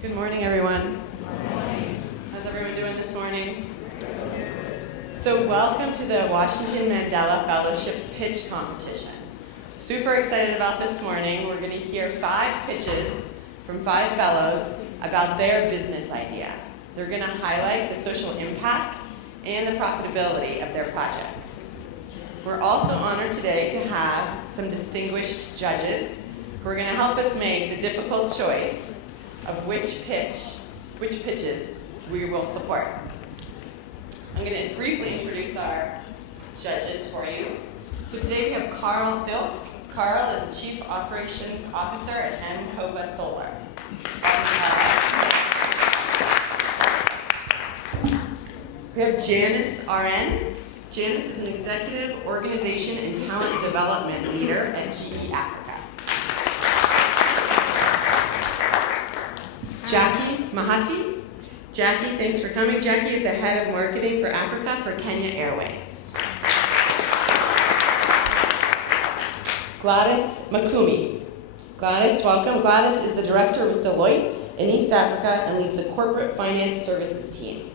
Good morning, everyone. Good morning. How's everyone doing this morning? So welcome to the Washington Mandela Fellowship Pitch Competition. Super excited about this morning. We're going to hear 5 pitches from 5 fellows about their business idea. They're going to highlight the social impact and the profitability of their projects. We're also honored today to have some distinguished judges who are going to help us make the difficult choice of which pitches we will support. I'm going to briefly introduce our judges for you. So today we have Carl Thilk. Carl is the Chief Operations Officer at MCOBA Solar. We have Janice RN. Janice is an Executive Organization and Talent Development Leader at GE Africa. Jackie Mahati. Jackie, thanks for coming. Jackie is the Head of Marketing for Africa for Kenya Airways. Gladys Makumi. Gladys, welcome. Gladys is the Director with Deloitte in East Africa and leads the Corporate Finance Services team.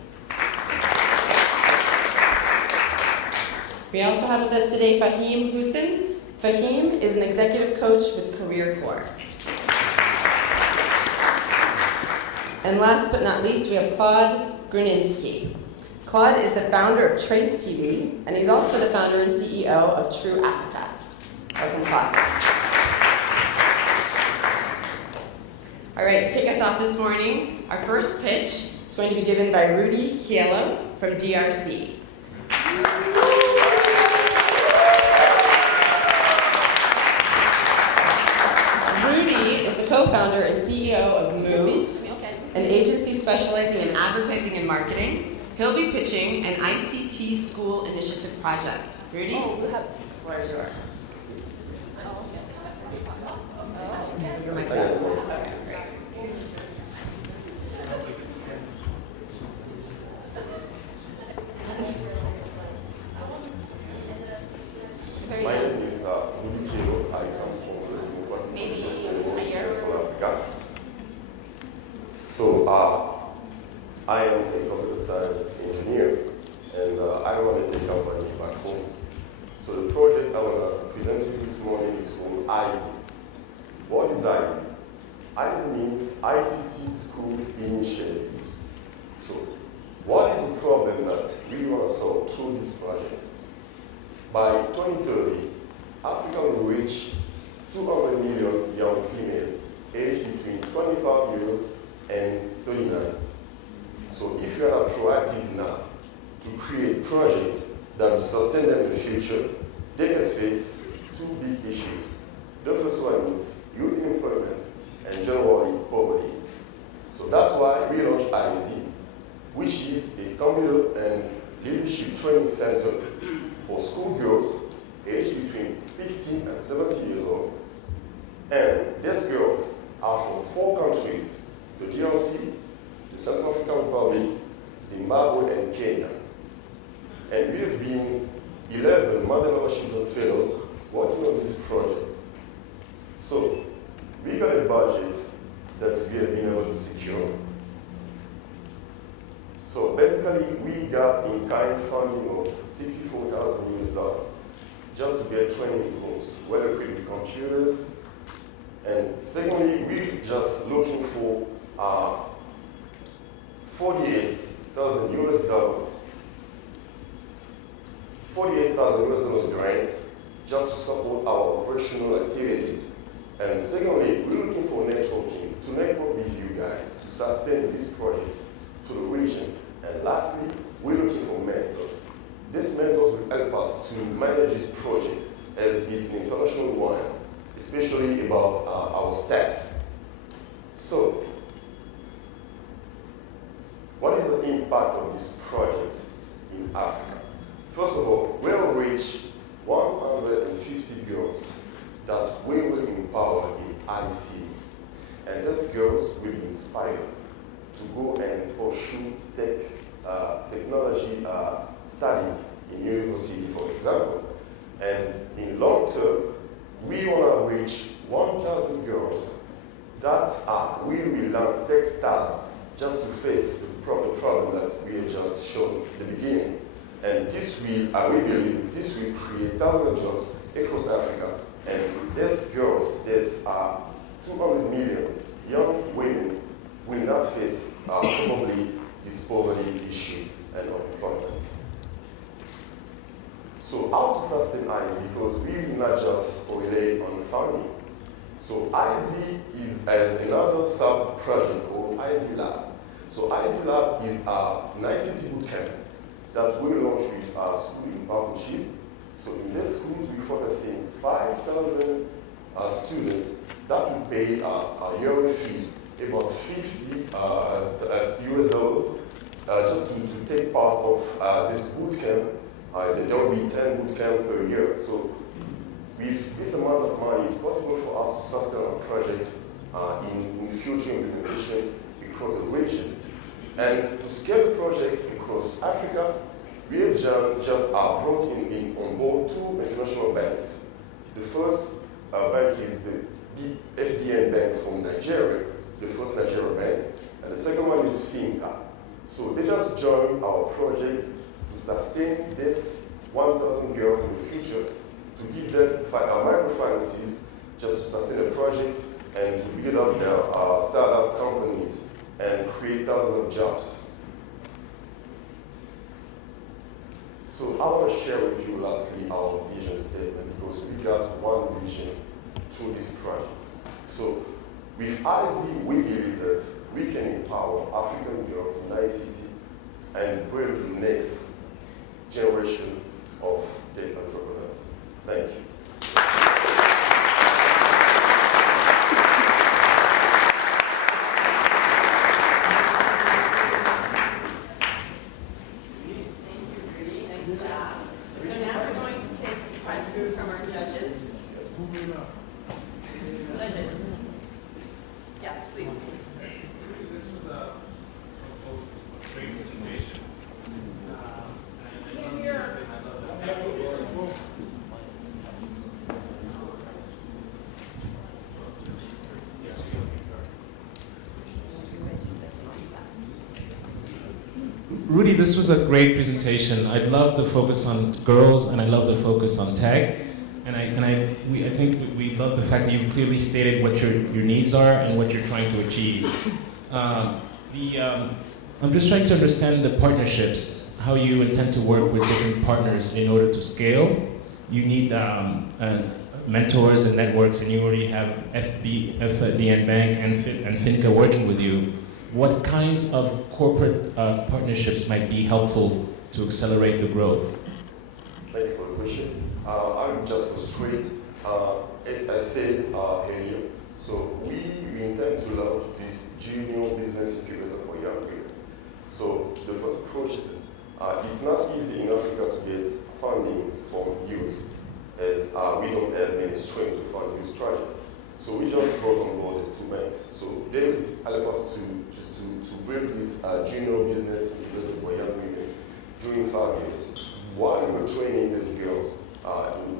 We also have with us today Fahim Hussein. Fahim is an Executive Coach with Career Corps. And last but not least, we have Claude Gruninski. Claude is the founder of Trace TV, and he's also the founder and CEO of True Africa. Welcome, Claude. All right, to kick us off this morning, our first pitch is going to be given by Rudy Kielo from DRC. Rudy is the co-founder and CEO of Move, an agency specializing in advertising and marketing. He'll be pitching an ICT school initiative project. Rudy, the floor is yours. Your microphone. Okay, great. My name is Rudy Kielo. I come from Central Africa. So I am a computer science engineer, and I run a tech company back home. So the project I want to present to you this morning is called ISE. What is ISE? ISE means ICT School Initiative. So what is the problem that we want to solve through this project? By 2030, Africa will reach 200 million young females aged between 25 years and 39. So if you are not proactive now to create projects that will sustain them in the future, they can face 2 big issues. The first one is youth unemployment and generally poverty. So that's why we launched ISE, which is a computer and leadership training center for schoolgirls aged between 15 and 70 years old. And these girls are from 4 countries: the DRC, the Central African Republic, Zimbabwe, and Kenya. And we have been 11 Mandela Washington Fellows working on this project. So we got a budget that we have been able to secure. So basically, we got in-kind funding of $64,000 just to get training rooms, well-equipped with computers. And secondly, we're just looking for $48,000 grant just to support our operational activities. And secondly, we're looking for networking, to network with you guys, to sustain this project to the region. And lastly, we're looking for mentors. These mentors will help us to manage this project as it's an international one, especially about our staff. So, what is the impact of this project in Africa? First of all, we will reach 150 girls that we will empower in ICT. And these girls will be inspired to go and pursue technology studies in university, for example. And in long term, we want to reach 1,000 girls that we will learn tech stars just to face the problem that we have just shown in the beginning. And this will, we believe, this will create thousands of jobs across Africa. And there's girls, there's 200 million young women will not face probably this poverty issue and unemployment. So how to sustain IZ? Because we will not just rely on funding. So IZ has another sub-project called IZ Lab. So IZ Lab is a NICT bootcamp that we will launch with our school in partnership. So in these schools, we focusing 5,000 students that will pay yearly fees, about $50 US, just to take part of this bootcamp. There will be 10 bootcamp per year. So with this amount of money, it's possible for us to sustain our project in future implementation across the region. And to scale the project across Africa, we have just brought on board 2 international banks. The first bank is the FDN Bank from Nigeria, the first Nigerian bank, and the second one is Finca. So they just joined our project to sustain this 1,000 girls in the future, to give them microfinances just to sustain the project and to build up their startup companies and create thousands of jobs. So I want to share with you lastly our vision statement, because we got one vision through this project. So with IZ, we believe that we can empower African girls in ICT and build the next generation of tech entrepreneurs. Thank you. Rudy, this was a great presentation. I love the focus on girls, and I love the focus on tech. And I think we love the fact that you clearly stated what your needs are and what you're trying to achieve. I'm just trying to understand the partnerships, how you intend to work with different partners in order to scale. You need mentors and networks, and you already have FDN Bank and Finca working with you. What kinds of corporate partnerships might be helpful to accelerate the growth? Thank you for the question. I will just go straight. As I said earlier, so we intend to launch this junior business incubator for young people. So the first approach is that it's not easy in Africa to get funding from youth, as we don't have any strength to fund youth projects. So we just brought on board these 2 banks. So they will help us to build this junior business incubator for young women during 5 years. While we were training these girls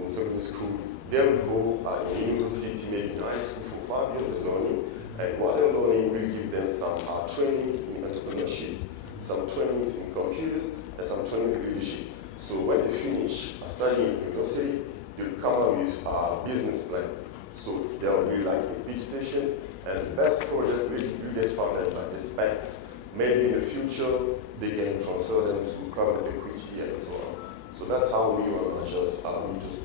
in secondary school, they will go in university, maybe in high school for 5 years of learning. And while they're learning, we'll give them some trainings in entrepreneurship, some trainings in computers, and some trainings in leadership. So when they finish studying in university, they'll come up with a business plan. So there will be like a pitch station, and the best project will get funded by these banks. Maybe in the future, they can transfer them to private equity and so on. So that's how we want to just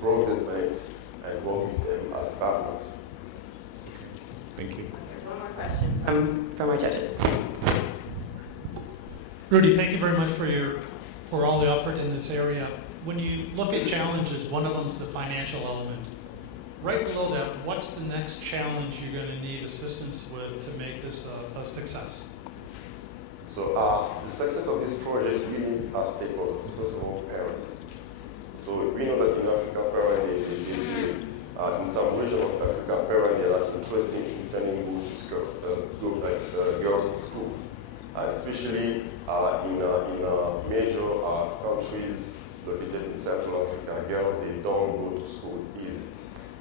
broke these banks and work with them as partners. Thank you. One more question from our judges. Rudy, thank you very much for all the effort in this area. When you look at challenges, one of them is the financial element. Right below that, what's the next challenge you're going to need assistance with to make this a success? So the success of this project, we need our stakeholders, first of all, parents. So we know that in Africa, parents, in some region of Africa, parents are not interested in sending girls to school, especially in major countries located in Central Africa. Girls, they don't go to school easy.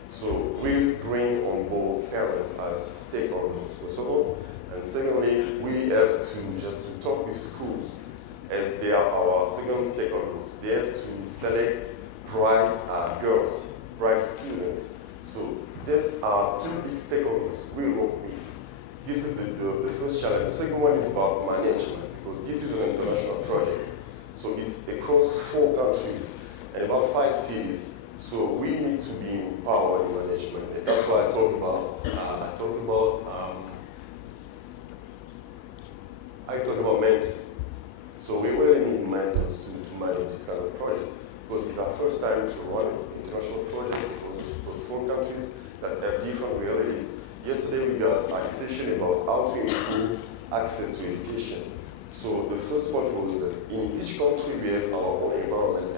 So we'll bring on board parents as stakeholders And secondly, we have to just to talk with schools as they are our second stakeholders. They have to select bright girls, bright students. So these are two big stakeholders we work with. This is the first challenge. The second one is about management, because this is an international project. So it's across 4 countries and about 5 cities. So we need to be empowered in management. And that's why I talk about mentors. So we really need mentors to manage this kind of project, because it's our first time to run an international project for those 4 countries that have different realities. Yesterday we got a session about how to improve access to education. So the first point was that in each country we have our own environment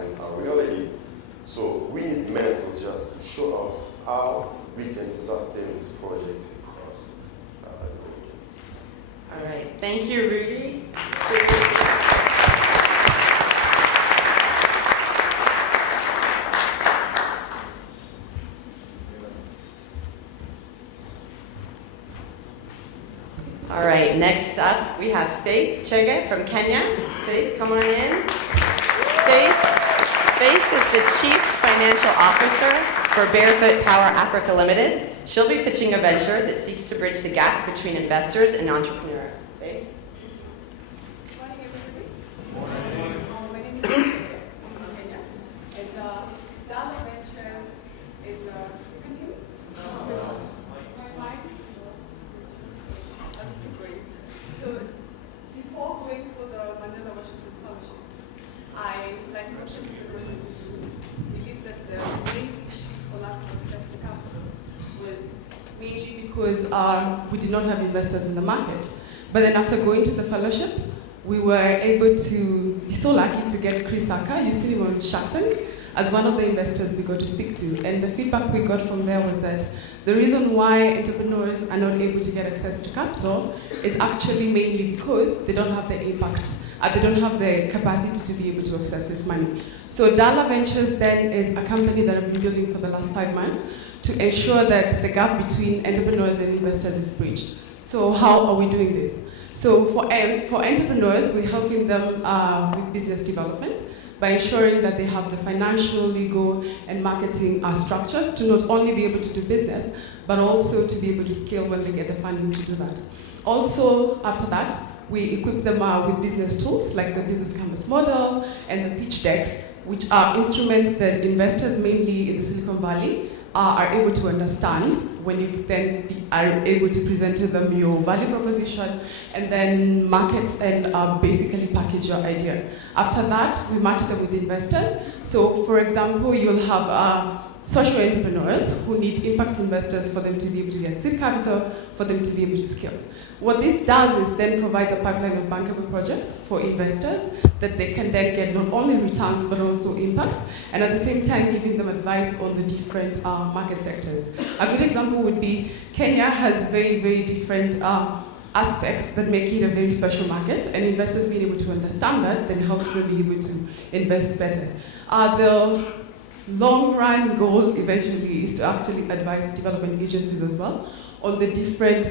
and our realities. So we need mentors just to show us how we can sustain this project across the world. All right, thank you, Rudy. All right, next up we have Faith Chege from Kenya. Faith, come on in. Faith is the Chief Financial Officer for Barefoot Power Africa Limited. She'll be pitching a venture that seeks to bridge the gap between investors and entrepreneurs. Faith? Good morning, everybody. Good morning. My name is Faith. I'm from Kenya. And Dala Ventures is a... Can you hear me? My mic? That's great. So, before going for the Mandela Washington Fellowship, I, like most of you, believe that the main issue for lack of access to capital was mainly because we did not have investors in the market. But then after going to the fellowship, we were able to be so lucky to get Chris Aka, you see him on Shark Tank, as one of the investors we got to speak to. And the feedback we got from there was that the reason why entrepreneurs are not able to get access to capital is actually mainly because they don't have the impact, they don't have the capacity to be able to access this money. So Dala Ventures then is a company that I've been building for the last 5 months to ensure that the gap between entrepreneurs and investors is bridged. So how are we doing this? So for entrepreneurs, we're helping them with business development by ensuring that they have the financial, legal, and marketing structures to not only be able to do business, but also to be able to scale when they get the funding to do that. Also, after that, we equip them with business tools like the business canvas model and the pitch decks, which are instruments that investors mainly in the Silicon Valley are able to understand when you then are able to present to them your value proposition and then market and basically package your idea. After that, we match them with investors. So for example, you'll have social entrepreneurs who need impact investors for them to be able to get seed capital, for them to be able to scale. What this does is then provides a pipeline of bankable projects for investors that they can then get not only returns but also impact, and at the same time giving them advice on the different market sectors. A good example would be Kenya has very, very different aspects that make it a very special market, and investors being able to understand that then helps them be able to invest better. The long-run goal eventually is to actually advise development agencies as well on the different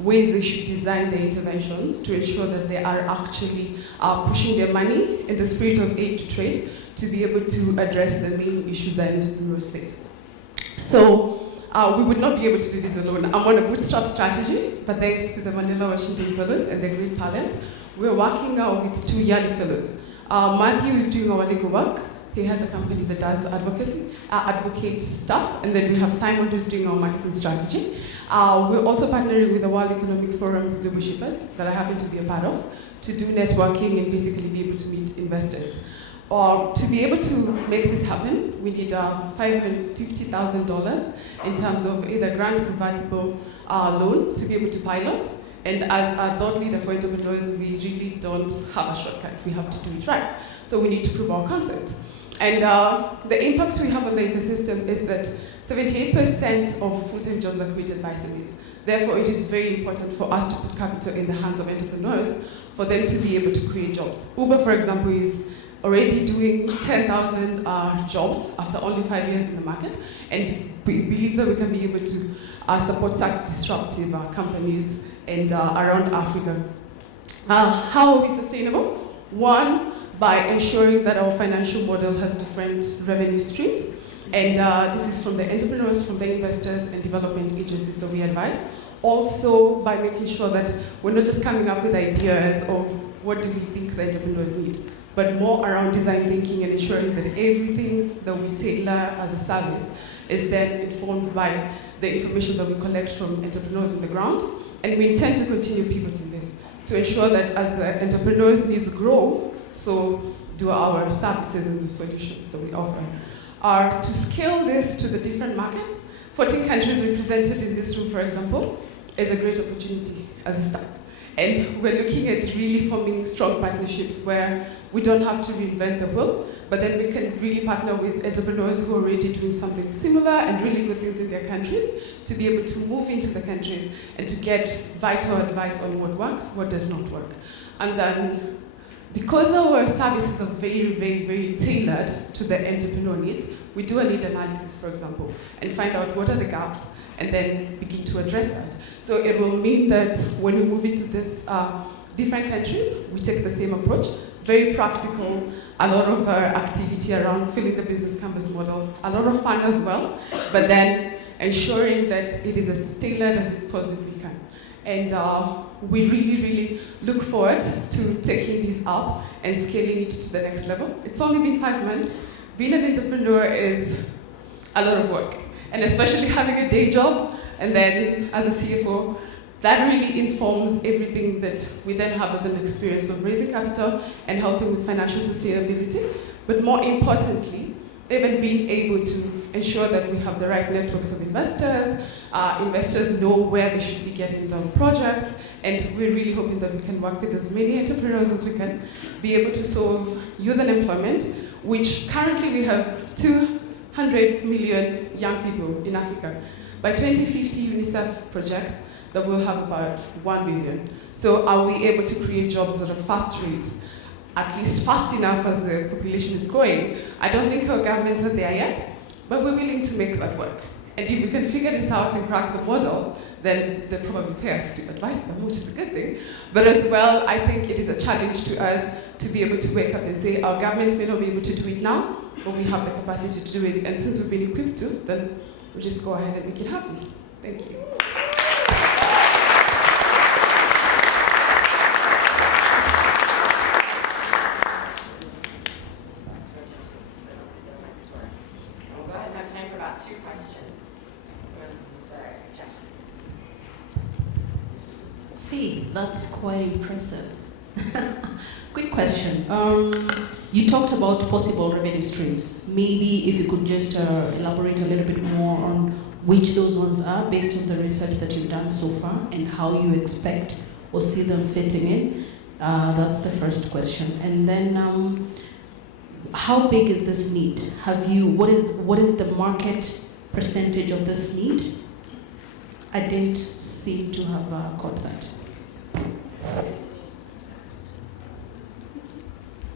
ways they should design their interventions to ensure that they are actually pushing their money in the spirit of aid to trade to be able to address the main issues that entrepreneurs face. So we would not be able to do this alone. I'm on a bootstrap strategy, but thanks to the Mandela Washington Fellows and their great talents, we're working with 2 Yali Fellows. Matthew is doing our legal work. He has a company that does advocate stuff, and then we have Simon who's doing our marketing strategy. We're also partnering with the World Economic Forum's Global Shippers that I happen to be a part of to do networking and basically be able to meet investors. To be able to make this happen, we need $550,000 in terms of either grant convertible loan to be able to pilot. And as a thought leader for entrepreneurs, we really don't have a shortcut. We have to do it right. So we need to prove our concept. And the impact we have on the ecosystem is that 78% of full-time jobs are created by SMEs. Therefore, it is very important for us to put capital in the hands of entrepreneurs for them to be able to create jobs. Uber, for example, is already doing 10,000 jobs after only 5 years in the market, and we believe that we can be able to support such disruptive companies and around Africa. How are we sustainable? One, by ensuring that our financial model has different revenue streams, and this is from the entrepreneurs, from the investors, and development agencies that we advise. Also, by making sure that we're not just coming up with ideas of what do we think the entrepreneurs need, but more around design thinking and ensuring that everything that we tailor as a service is then informed by the information that we collect from entrepreneurs on the ground. And we intend to continue pivoting this to ensure that as the entrepreneurs' needs grow, so do our services and the solutions that we offer. To scale this to the different markets, 14 countries represented in this room, for example, is a great opportunity as a start. And we're looking at really forming strong partnerships where we don't have to reinvent the wheel, but then we can really partner with entrepreneurs who are already doing something similar and really good things in their countries to be able to move into the countries and to get vital advice on what works, what does not work. And then, because our services are very, very, very tailored to the entrepreneur needs, we do a need analysis, for example, and find out what are the gaps and then begin to address that. So it will mean that when we move into these different countries, we take the same approach, very practical, a lot of activity around filling the business canvas model, a lot of fun as well, but then ensuring that it is as tailored as it possibly can. And we really, really look forward to taking this up and scaling it to the next level. It's only been 5 months. Being an entrepreneur is a lot of work, and especially having a day job, and then as a CFO, that really informs everything that we then have as an experience of raising capital and helping with financial sustainability. But more importantly, even being able to ensure that we have the right networks of investors, investors know where they should be getting their projects, and we're really hoping that we can work with as many entrepreneurs as we can, be able to solve youth unemployment, which currently we have 200 million young people in Africa. By 2050, UNICEF projects that we'll have about 1 billion. So are we able to create jobs at a fast rate, at least fast enough as the population is growing? I don't think our governments are there yet, but we're willing to make that work. And if we can figure it out and crack the model, then they'll probably pay us to advise them, which is a good thing. But as well, I think it is a challenge to us to be able to wake up and say, our governments may not be able to do it now, but we have the capacity to do it. And since we've been equipped to, then we'll just go ahead and make it happen. Thank you. We'll go ahead and have time for about 2 questions. Who wants to start? Jeff. Faith, that's quite impressive. Quick question. You talked about possible revenue streams. Maybe if you could just elaborate a little bit more on which those ones are based on the research that you've done so far and how you expect or see them fitting in. That's the first question. And then how big is this need? What is the market percentage of this need? I didn't seem to have caught that.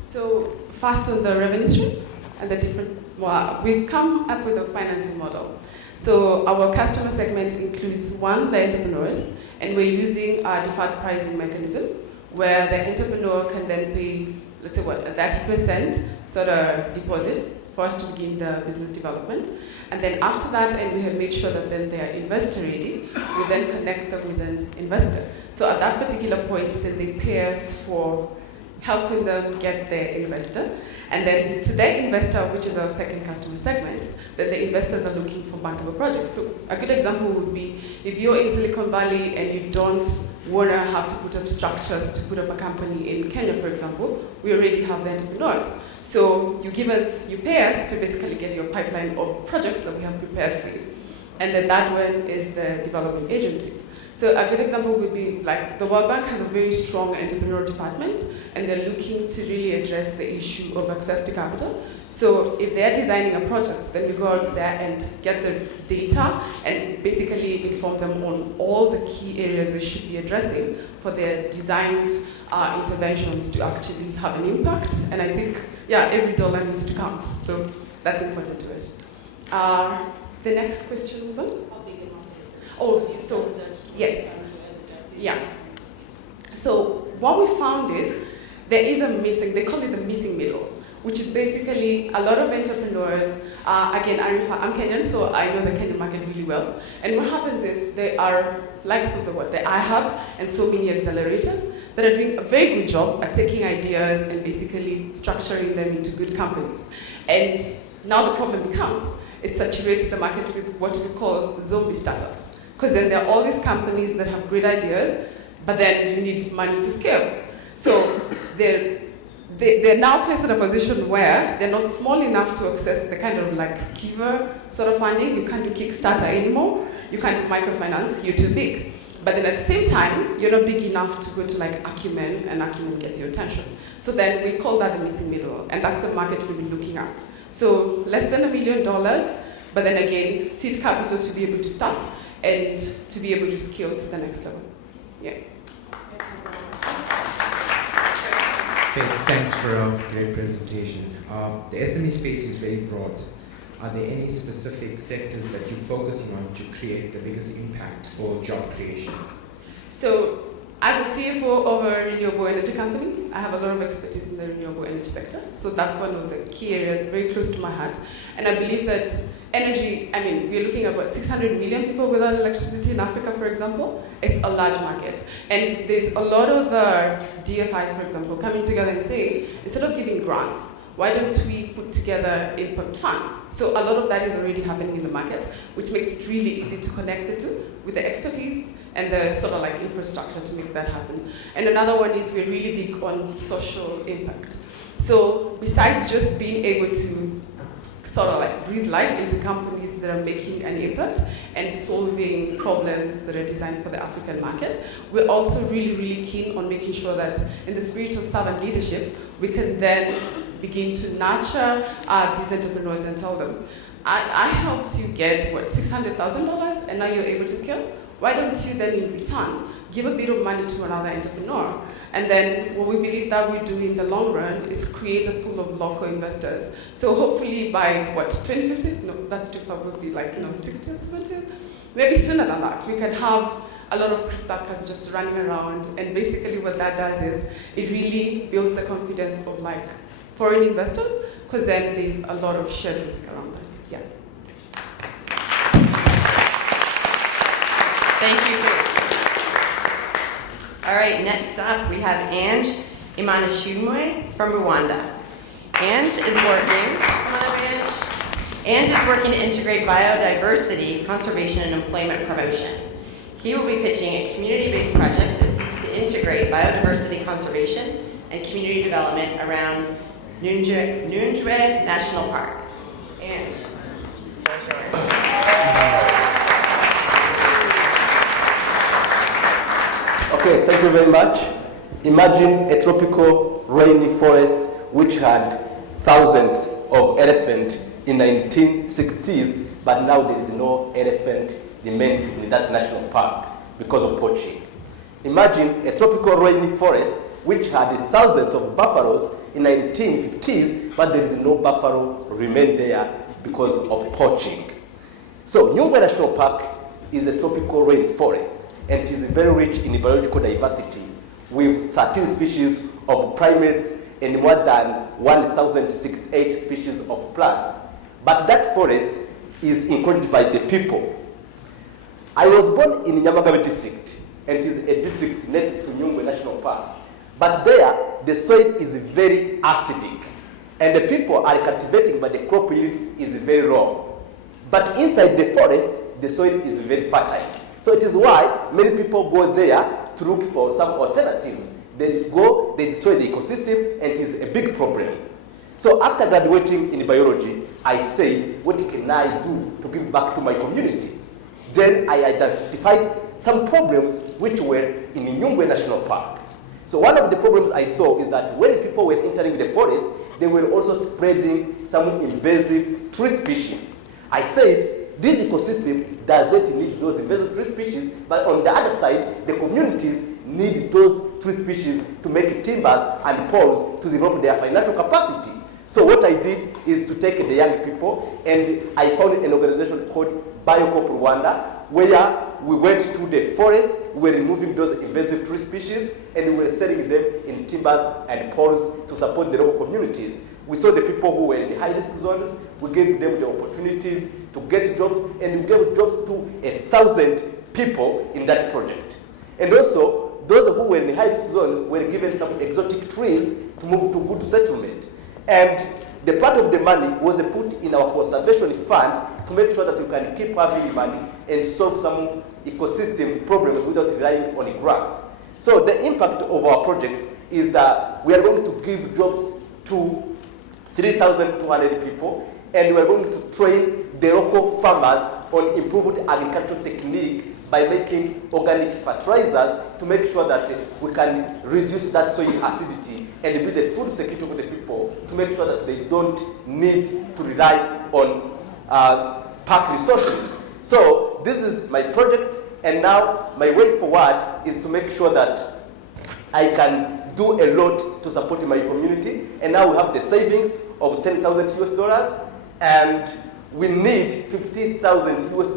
So first on the revenue streams and the different, we've come up with a financing model. So our customer segment includes one, the entrepreneurs, and we're using a deferred pricing mechanism where the entrepreneur can then pay, let's say a 30% sort of deposit for us to begin the business development. And then after that, and we have made sure that then they are investor ready, we then connect them with an investor. So at that particular point, then they pay us for helping them get their investor. And then to their investor, which is our second customer segment, then the investors are looking for bankable projects. So a good example would be if you're in Silicon Valley and you don't want to have to put up structures to put up a company in Kenya, for example, we already have the entrepreneurs. So you pay us to basically get your pipeline of projects that we have prepared for you. And then that one is the development agencies. So a good example would be like the World Bank has a very strong entrepreneurial department, and they're looking to really address the issue of access to capital. So if they're designing a project, then we go out there and get the data and basically inform them on all the key areas they should be addressing for their designed interventions to actually have an impact. And I think yeah, every dollar needs to count. So that's important to us. The next question was on? Oh, so, yes. Yeah. So what we found is there is a missing, they call it the missing middle, which is basically a lot of entrepreneurs, again, I'm Kenyan, so I know the Kenyan market really well. And what happens is there are likes of the world, the iHub and so many accelerators that are doing a very good job at taking ideas and basically structuring them into good companies. And now the problem becomes, it saturates the market with what we call zombie startups. Because then there are all these companies that have great ideas, but then you need money to scale. So they're now placed in a position where they're not small enough to access the kind of like Kiva sort of funding. You can't do Kickstarter anymore. You can't do microfinance. You're too big. But then at the same time, you're not big enough to go to like Acumen, and Acumen gets your attention. So then we call that the missing middle, and that's the market we've been looking at. So less than $1 million, but then again, seed capital to be able to start and to be able to scale to the next level. Yeah. Thanks for a great presentation. The SME space is very broad. Are there any specific sectors that you're focusing on to create the biggest impact for job creation? So, as a CFO of a renewable energy company, I have a lot of expertise in the renewable energy sector. So that's one of the key areas very close to my heart. And I believe that energy, I mean, we're looking at about 600 million people without electricity in Africa, for example. It's a large market. And there's a lot of DFIs, for example, coming together and saying, instead of giving grants, why don't we put together impact funds? So a lot of that is already happening in the market, which makes it really easy to connect the two with the expertise and the sort of like infrastructure to make that happen. And another one is we're really big on social impact. So besides just being able to sort of like breathe life into companies that are making an impact and solving problems that are designed for the African market, we're also really, really keen on making sure that in the spirit of servant leadership, we can then begin to nurture these entrepreneurs and tell them, I helped you get, what, $600,000 and now you're able to scale? Why don't you then in return give a bit of money to another entrepreneur? And then what we believe that we do in the long run is create a pool of local investors. So hopefully by, what, 2050? No, that's too far, we'll be like, 60 or 70? Maybe sooner than that. We can have a lot of Christakas just running around. And basically what that does is it really builds the confidence of like foreign investors, because then there's a lot of shared risk around that. Yeah. Thank you. All right, next up we have Ange Imanishimwe from Rwanda. Ange is working, come on up, Ange. Ange is working to integrate biodiversity, conservation, and employment promotion. He will be pitching a community-based project that seeks to integrate biodiversity conservation and community development around Nundwe National Park. Ange. Okay, thank you very much. Imagine a tropical rainy forest which had thousands of elephants in the 1960s, but now there is no elephant remained in that national park because of poaching. Imagine a tropical rainy forest which had thousands of buffaloes in the 1950s, but there is no buffalo remain there because of poaching. So Nyungwe National Park is a tropical rainforest, and it is very rich in biological diversity with 13 species of primates and more than 1,068 species of plants. But that forest is included by the people. I was born in Nyamagabe district, and it is a district next to Nyungwe National Park. But there, the soil is very acidic, and the people are cultivating, but the crop yield is very low. But inside the forest, the soil is very fertile. So it is why many people go there to look for some alternatives. They go, they destroy the ecosystem, and it is a big problem. So after graduating in biology, I said, what can I do to give back to my community? Then I identified some problems which were in Nyungwe National Park. So one of the problems I saw is that when people were entering the forest, they were also spreading some invasive tree species. I said, this ecosystem doesn't need those invasive tree species, but on the other side, the communities need those tree species to make timbers and poles to develop their financial capacity. So what I did is to take the young people, and I found an organization called Biocorp Rwanda, where we went to the forest, we were removing those invasive tree species, and we were selling them in timbers and poles to support the local communities. We saw the people who were in the high-risk zones, we gave them the opportunities to get jobs, and we gave jobs to 1,000 people in that project. And also, those who were in the high-risk zones were given some exotic trees to move to good settlement. And the part of the money was put in our conservation fund to make sure that we can keep having money and solve some ecosystem problems without relying on grants. So the impact of our project is that we are going to give jobs to 3,200 people, and we are going to train the local farmers on improved agricultural technique by making organic fertilizers to make sure that we can reduce that soil acidity and build a food security for the people to make sure that they don't need to rely on park resources. So this is my project, and now my way forward is to make sure that I can do a lot to support my community. And now we have the savings of $10,000 US, and we need $50,000 US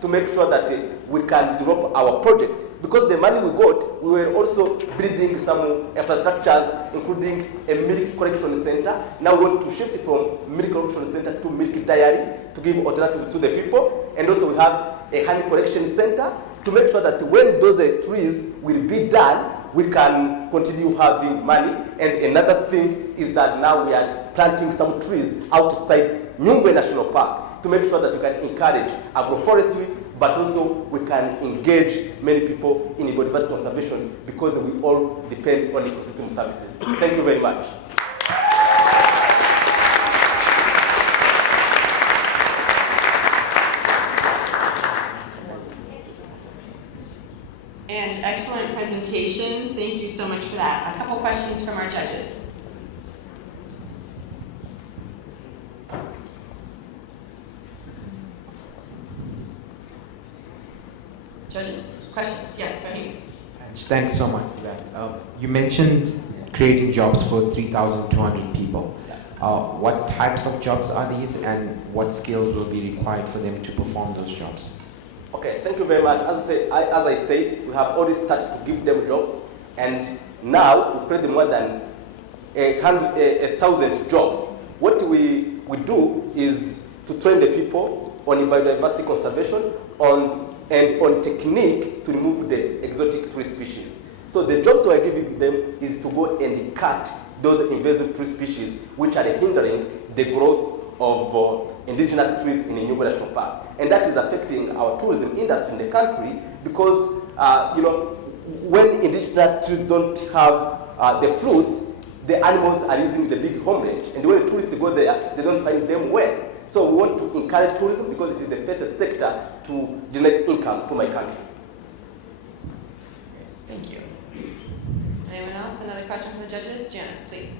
to make sure that we can develop our project. Because the money we got, we were also building some infrastructures, including a milk collection center. Now we want to shift from milk collection center to milk dairy to give alternatives to the people. And also we have a honey collection center to make sure that when those trees will be done, we can continue having money. And another thing is that now we are planting some trees outside Nyungwe National Park to make sure that we can encourage agroforestry, but also we can engage many people in biodiversity conservation because we all depend on ecosystem services. Thank you very much. And excellent presentation. Thank you so much for that. A couple questions from our judges. Judges, questions? Yes, Raheem. Thanks so much for that. You mentioned creating jobs for 3,200 people. What types of jobs are these, and what skills will be required for them to perform those jobs? Okay, thank you very much. As I said, we have already started to give them jobs, and now we create more than 1,000 jobs. What we do is to train the people on biodiversity conservation and on technique to remove the exotic tree species. So the jobs we are giving them is to go and cut those invasive tree species which are hindering the growth of indigenous trees in the Nyungwe National Park. And that is affecting our tourism industry in the country because, when indigenous trees don't have the fruits, the animals are using the big homeland. And when the tourists go there, they don't find them well. So we want to encourage tourism because it is the first sector to generate income to my country. Thank you. Anyone else? Another question from the judges? Janice, please.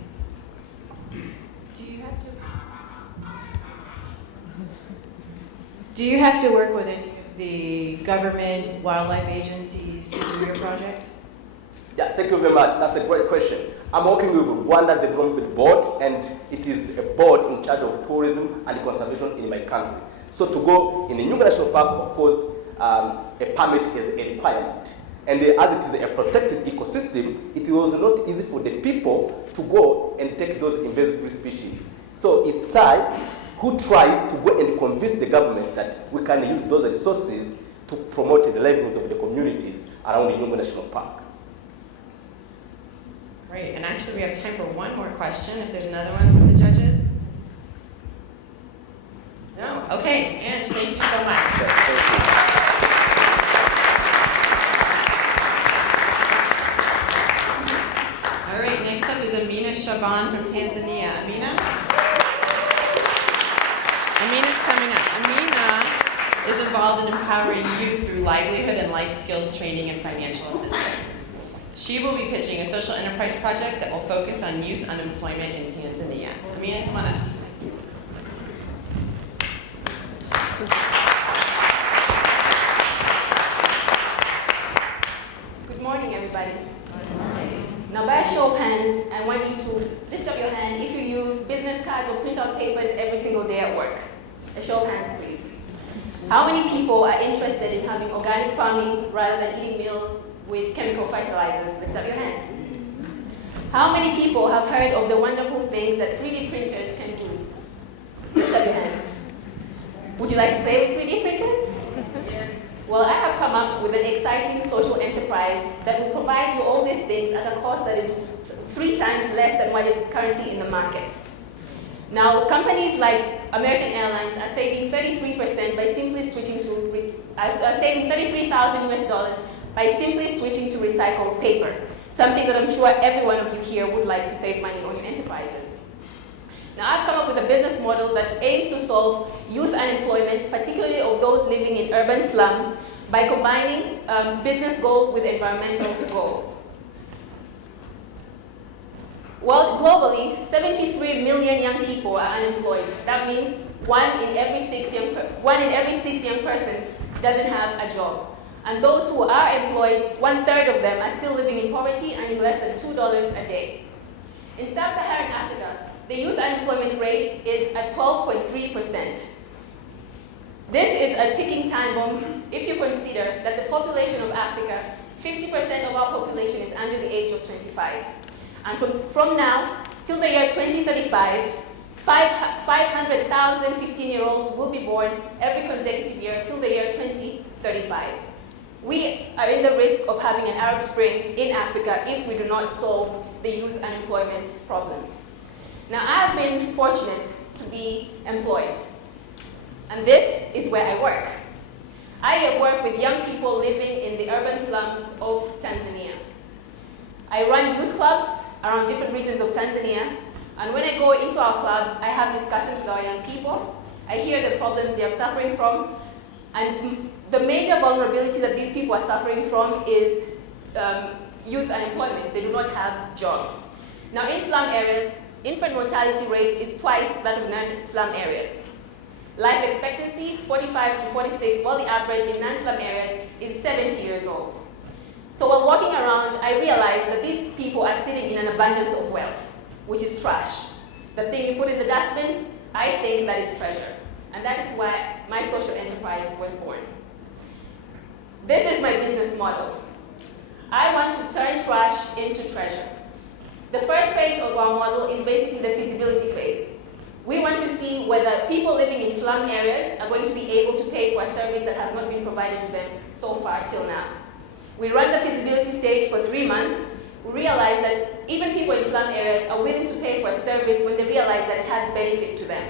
Do you have to work with any of the government wildlife agencies to do your project? Yeah, thank you very much. That's a great question. I'm working with Rwanda Development Board, and it is a board in charge of tourism and conservation in my country. So to go in the Nyungwe National Park, of course, a permit is a requirement. And as it is a protected ecosystem, it was not easy for the people to go and take those invasive species. So it's I who tried to go and convince the government that we can use those resources to promote the livelihoods of the communities around the Nyungwe National Park. Great, and actually we have time for one more question, if there's another one from the judges. No? Okay, Ange, thank you so much. All right, next up is Amina Shaban from Tanzania. Amina's coming up. Amina is involved in empowering youth through livelihood and life skills training and financial assistance. She will be pitching a social enterprise project that will focus on youth unemployment in Tanzania. Amina, come on up. Good morning, everybody. Now, by a show of hands, I want you to lift up your hand if you use business of papers every single day at work? A show of hands, please. How many people are interested in having organic farming rather than eating meals with chemical fertilizers? Lift up your hands. How many people have heard of the wonderful things that 3D printers can do? Lift up your hands. Would you like to play with 3D printers? Yes. Well, I have come up with an exciting social enterprise that will provide you all these things at a cost that is 3 times less than what it is currently in the market. Now, companies like American Airlines are saving 33% by simply switching to, saving $33,000 US by simply switching to recycled paper, something that I'm sure every one of you here would like to save money on your enterprises. Now, I've come up with a business model that aims to solve youth unemployment, particularly of those living in urban slums, by combining business goals with environmental goals. Well, globally, 73 million young people are unemployed. That means one in every six young person doesn't have a job. And those who are employed, 1/3 of them are still living in poverty and in less than $2 a day. In sub-Saharan Africa, the youth unemployment rate is at 12.3%. This is a ticking time bomb if you consider that the population of Africa, 50% of our population is under the age of 25. And from now till the year 2035, 500,000 15-year-olds will be born every consecutive year till the year 2035. We are in the risk of having an Arab Spring in Africa if we do not solve the youth unemployment problem. Now, I've been fortunate to be employed, and this is where I work. I work with young people living in the urban slums of Tanzania. I run youth clubs around different regions of Tanzania, and when I go into our clubs, I have discussions with our young people. I hear the problems they are suffering from, and the major vulnerability that these people are suffering from is youth unemployment. They do not have jobs. Now, in slum areas, infant mortality rate is twice that of non-slum areas. Life expectancy, 45 to 46, while the average in non-slum areas is 70 years old. So while walking around, I realized that these people are sitting in an abundance of wealth, which is trash. The thing you put in the dustbin, I think that is treasure. And that is why my social enterprise was born. This is my business model. I want to turn trash into treasure. The first phase of our model is basically the feasibility phase. We want to see whether people living in slum areas are going to be able to pay for a service that has not been provided to them so far till now. We run the feasibility stage for 3 months. We realize that even people in slum areas are willing to pay for a service when they realize that it has benefit to them.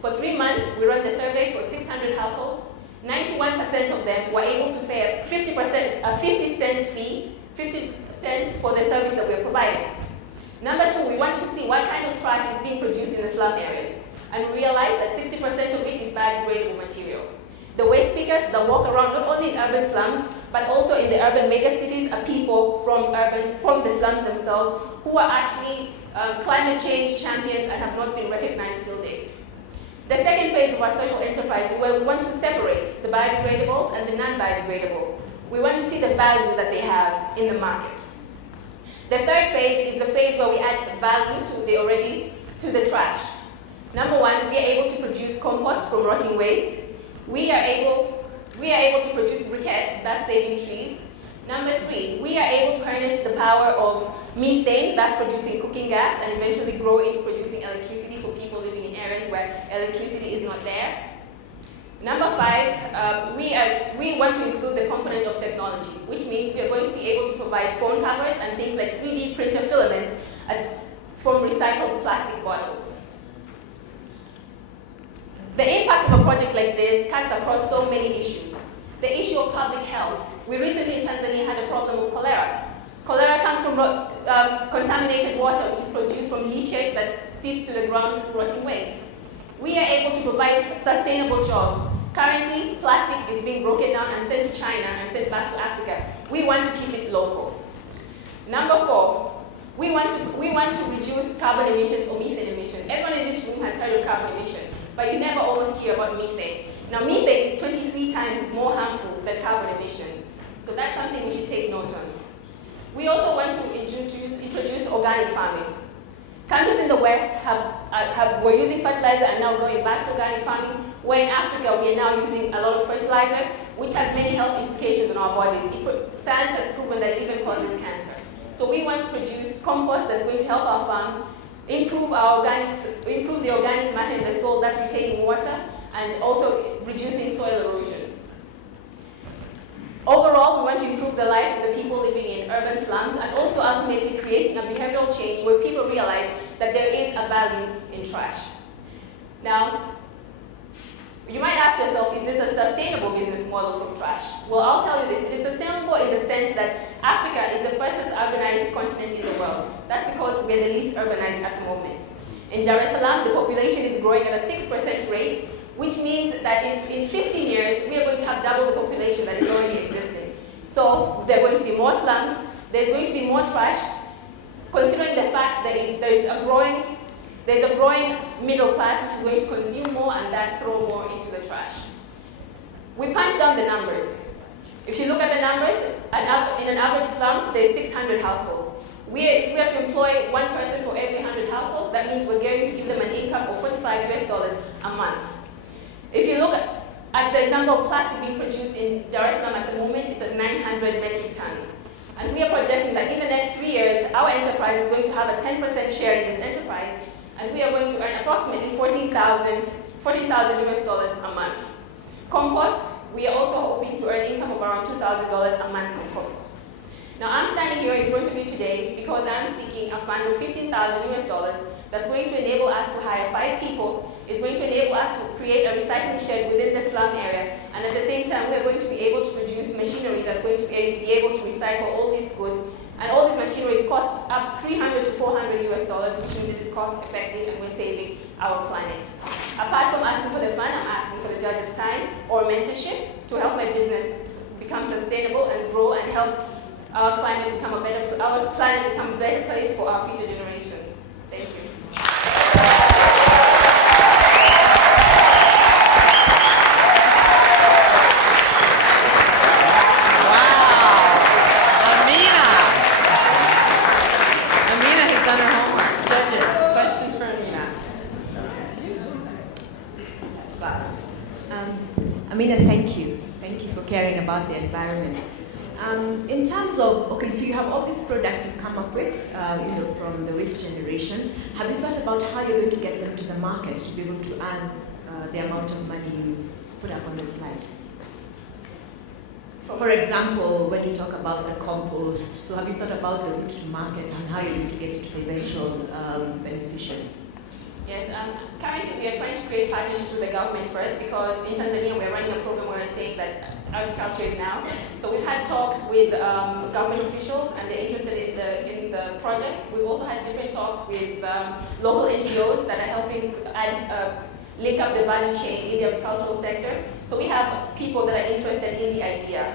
For 3 months, we run the survey for 600 households. 91% of them were able to pay a 50 cents fee, 50 cents for the service that we are providing. Number 2, we wanted to see what kind of trash is being produced in the slum areas. And we realized that 60% of it is biodegradable material. The waste pickers that walk around not only in urban slums, but also in the urban megacities are people from the slums themselves who are actually climate change champions and have not been recognized till date. The second phase of our social enterprise, where we want to separate the biodegradables and the non-biodegradables. We want to see the value that they have in the market. The third phase is the phase where we add value to the trash. Number 1, we are able to produce compost from rotting waste. We are able to produce briquettes, thus saving trees. Number 3, we are able to harness the power of methane, thus producing cooking gas, and eventually grow into producing electricity for people living in areas where electricity is not there. Number 5, we want to include the component of technology, which means we are going to be able to provide phone covers and things like 3D printer filament from recycled plastic bottles. The impact of a project like this cuts across so many issues. The issue of public health. We recently in Tanzania had a problem with cholera. Cholera comes from contaminated water, which is produced from leachate that seeps to the ground through rotting waste. We are able to provide sustainable jobs. Currently, plastic is being broken down and sent to China and sent back to Africa. We want to keep it local. Number 4, we want to reduce carbon emissions or methane emissions. Everyone in this room has heard of carbon emission, but you never almost hear about methane. Now, methane is 23 times more harmful than carbon emission. So that's something we should take note on. We also want to introduce organic farming. Countries in the West were using fertilizer and now going back to organic farming, where in Africa we are now using a lot of fertilizer, which has many health implications on our bodies. Science has proven that it even causes cancer. So we want to produce compost that's going to help our farms, improve the organic matter in the soil that's retaining water, and also reducing soil erosion. Overall, we want to improve the life of the people living in urban slums and also ultimately creating a behavioral change where people realize that there is a value in trash. Now, you might ask yourself, is this a sustainable business model from trash? Well, I'll tell you this. It is sustainable in the sense that Africa is the fastest urbanized continent in the world. That's because we're the least urbanized at the moment. In Dar es Salaam, the population is growing at a 6% rate, which means that in 15 years, we are going to have double the population that is already existing. So there are going to be more slums, there's going to be more trash, considering the fact that there's a growing middle class which is going to consume more and that throw more into the trash. We punched down the numbers. If you look at the numbers, in an average slum, there's 600 households. If we are to employ one person for every 100 households, that means we're going to give them an income of $45 a month. If you look at the number of plastic being produced in Dar es Salaam at the moment, it's at 900 metric tons. And we are projecting that in the next 3 years, our enterprise is going to have a 10% share in this enterprise, and we are going to earn approximately $14,000 a month. Compost, we are also hoping to earn income of around $2,000 a month from compost. Now, I'm standing here in front of you today because I'm seeking a fund of $15,000 that's going to enable us to hire 5 people. It's going to enable us to create a recycling shed within the slum area, and at the same time, we're going to be able to produce machinery that's going to be able to recycle all these goods. And all these machinery cost up $300 to $400, which means it is cost effective and we're saving our planet. Apart from asking for the fund, I'm asking for the judge's time or mentorship to help my business become sustainable and grow and help our planet become a better place for our future generations. Thank you. Amina, thank you. Thank you for caring about the environment. In terms of, okay, so you have all these products you've come up with, from the waste generation. Have you thought about how you're going to get them to the market to be able to earn the amount of money you put up on the slide? For example, when you talk about the compost, so have you thought about the route to market and how you're going to get it to the eventual beneficiary? Yes, currently we are trying to create partnerships with the government first because in Tanzania we are running a program where we're saying that agriculture is now. So we've had talks with government officials and they're interested in the project. We've also had different talks with local NGOs that are helping link up the value chain in the agricultural sector. So we have people that are interested in the idea.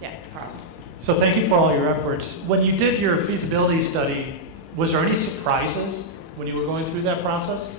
Yes, Carl. So thank you for all your efforts. When you did your feasibility study, was there any surprises when you were going through that process?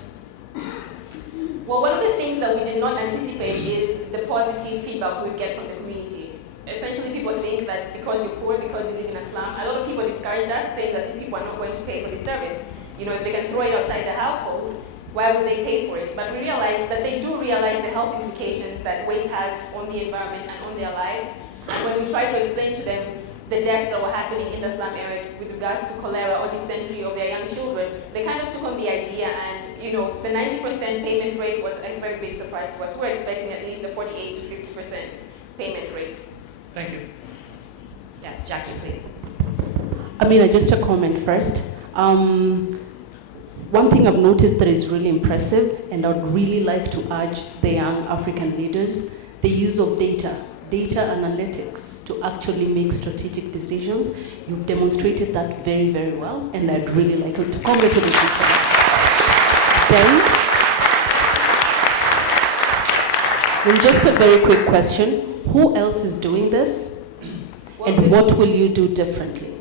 Well, one of the things that we did not anticipate is the positive feedback we would get from the community. Essentially, people think that because you're poor, because you live in a slum, a lot of people discourage us, saying that these people are not going to pay for the service. If they can throw it outside their households, why would they pay for it? But we realized that they do realize the health implications that waste has on the environment and on their lives. And when we try to explain to them the deaths that were happening in the slum area with regards to cholera or dysentery of their young children, they kind of took on the idea, and the 90% payment rate was a very big surprise to us. We're expecting at least a 48 to 50% payment rate. Thank you. Yes, Jackie, please. Amina, just a comment first. One thing I've noticed that is really impressive, and I'd really like to urge the young African leaders, the use of data analytics to actually make strategic decisions. You've demonstrated that very, very well, and I'd really like to congratulate you for that. Then just a very quick question. Who else is doing this? And what will you do differently?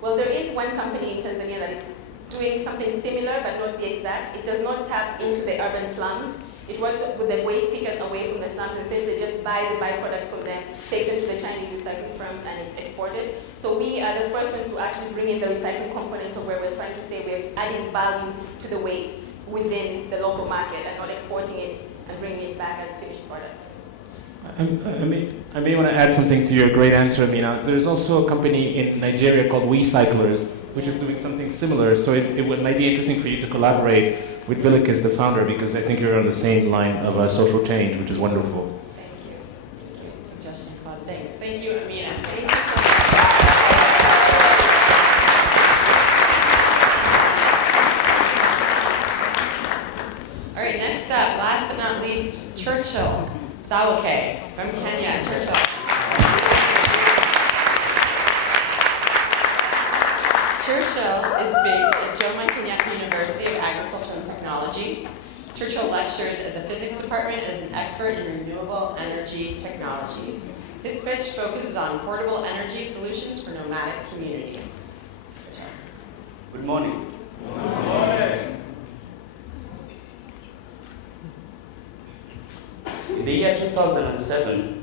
Well, there is one company in Tanzania that is doing something similar, but not the exact. It does not tap into the urban slums. It works with the waste pickers away from the slums, and since they just buy the byproducts from them, take them to the Chinese recycling firms, and it's exported. So we are the first ones to actually bring in the recycling component of where we're trying to say we're adding value to the waste within the local market and not exporting it and bringing it back as finished products. I may want to add something to your great answer, Amina. There's also a company in Nigeria called WeCyclers, which is doing something similar. So it might be interesting for you to collaborate with Vilikis, the founder, because I think you're on the same line of social change, which is wonderful. Thank you. Thank you. Suggestion club. Thanks. Thank you, Amina. Thank you so much. All right, next up, last but not least, Churchill Sawake from Kenya. Churchill. Churchill is based at Jomo Kenyatta University of Agriculture and Technology. Churchill lectures at the physics department as an expert in renewable energy technologies. His pitch focuses on portable energy solutions for nomadic communities. Good morning. Good morning. In the year 2007,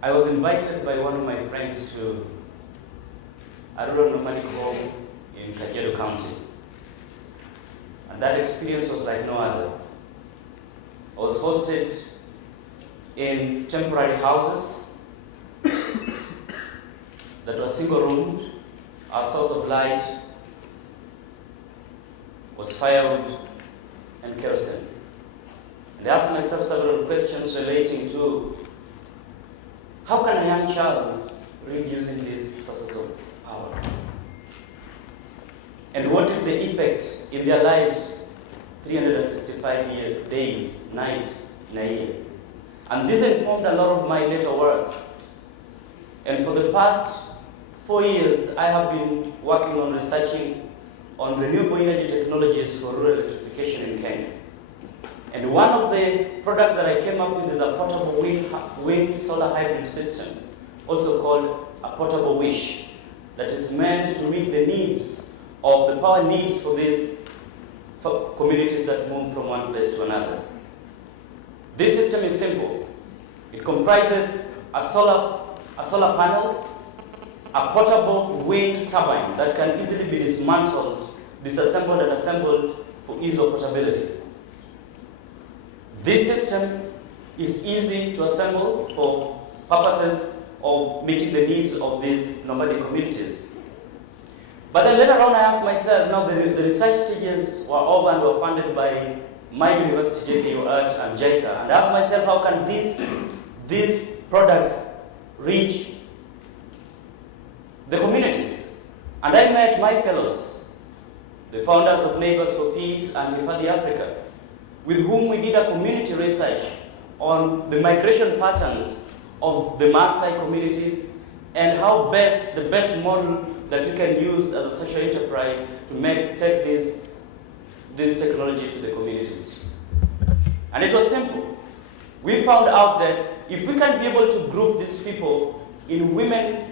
I was invited by one of my friends to a rural nomadic home in Kajiado County. And that experience was like no other. I was hosted in temporary houses that were single-roomed. Our source of light was firewood and kerosene. And I asked myself several questions relating to how can a young child read using these sources of power? And what is the effect in their lives 365 days, nights in a year? And this informed a lot of my later works. And for the past 4 years, I have been working on researching on renewable energy technologies for rural electrification in Kenya. And one of the products that I came up with is a portable wind solar hybrid system, also called a portable wish, that is meant to meet the needs of the power needs for these communities that move from one place to another. This system is simple. It comprises a solar panel, a portable wind turbine that can easily be dismantled, disassembled and assembled for ease of portability. This system is easy to assemble for purposes of meeting the needs of these nomadic communities. But then later on I asked myself, now the research stages were over and were funded by my university, JKU Earth and JICA, and I asked myself, how can these products reach the communities? And I met my fellows, the founders of Neighbors for Peace and Hifadhi Africa, with whom we did a community research on the migration patterns of the Maasai communities and how the best model that we can use as a social enterprise to take this technology to the communities. And it was simple. We found out that if we can be able to group these people in women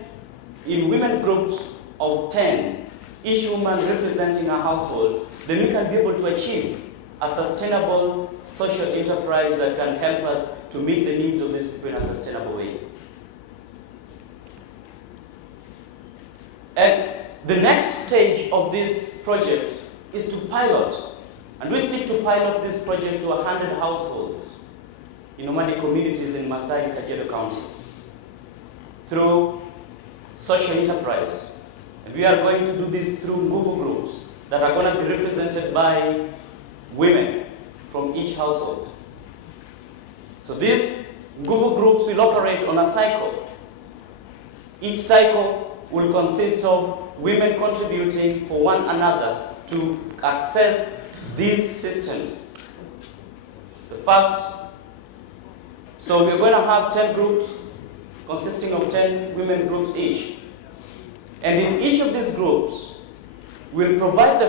groups of 10, each woman representing a household, then we can be able to achieve a sustainable social enterprise that can help us to meet the needs of these people in a sustainable way. And the next stage of this project is to pilot. And we seek to pilot this project to 100 households in nomadic communities in Maasai and Kajiado County through social enterprise. And we are going to do this through Nguvu groups that are going to be represented by women from each household. So these Nguvu groups will operate on a cycle. Each cycle will consist of women contributing for one another to access these systems. So we're going to have 10 groups consisting of 10 women groups each. And in each of these groups, we'll provide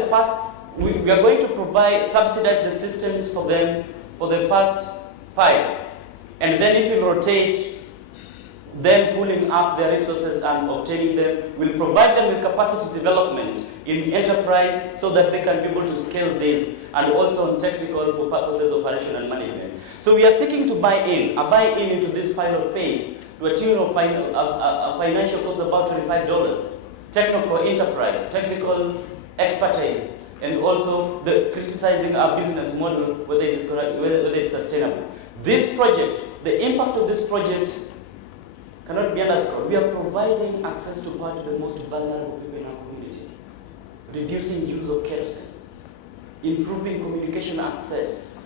we are going to subsidize the systems for them for the first 5. And then it will rotate them pulling up their resources and obtaining them. We'll provide them with capacity development in enterprise so that they can be able to scale this, and also on technical for purposes of operation and management. So we are seeking to buy in into this pilot phase to a tune of a financial cost of about $25. Technical enterprise, technical expertise, and also the criticizing our business model, whether it's sustainable. This project, the impact of this project cannot be underscored. We are providing access to power to the most vulnerable people in our community, reducing use of kerosene, improving communication access,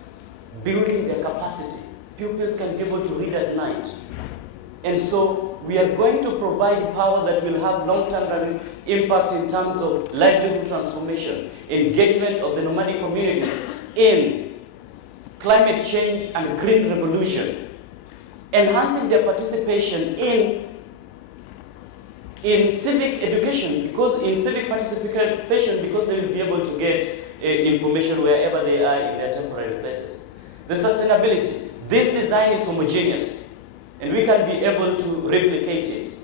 building their capacity. Pupils can be able to read at night. And so we are going to provide power that will have long-term impact in terms of livelihood transformation, engagement of the nomadic communities in climate change and green revolution, enhancing their participation in civic education, because in civic participation, because they will be able to get information wherever they are in their temporary places. The sustainability. This design is homogeneous, and we can be able to replicate it.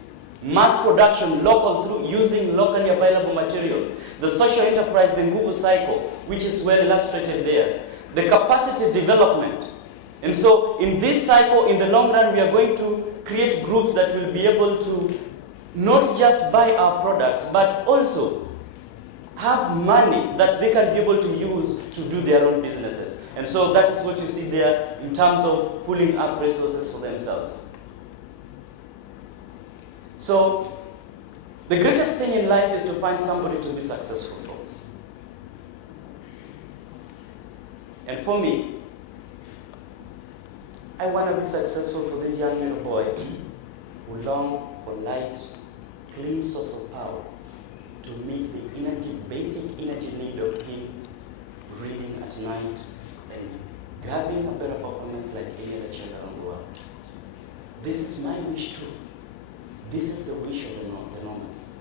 Mass production, local, through using locally available materials. The social enterprise, the Nguvu cycle, which is well illustrated there. The capacity development. And so in this cycle, in the long run, we are going to create groups that will be able to not just buy our products, but also have money that they can be able to use to do their own businesses. And so that is what you see there in terms of pulling up resources for themselves. So the greatest thing in life is to find somebody to be successful for. And for me, I want to be successful for this young little boy who long for light, clean source of power to meet the basic energy need of him reading at night and having a better performance like any other child around the world. This is my wish too. This is the wish of the Normans.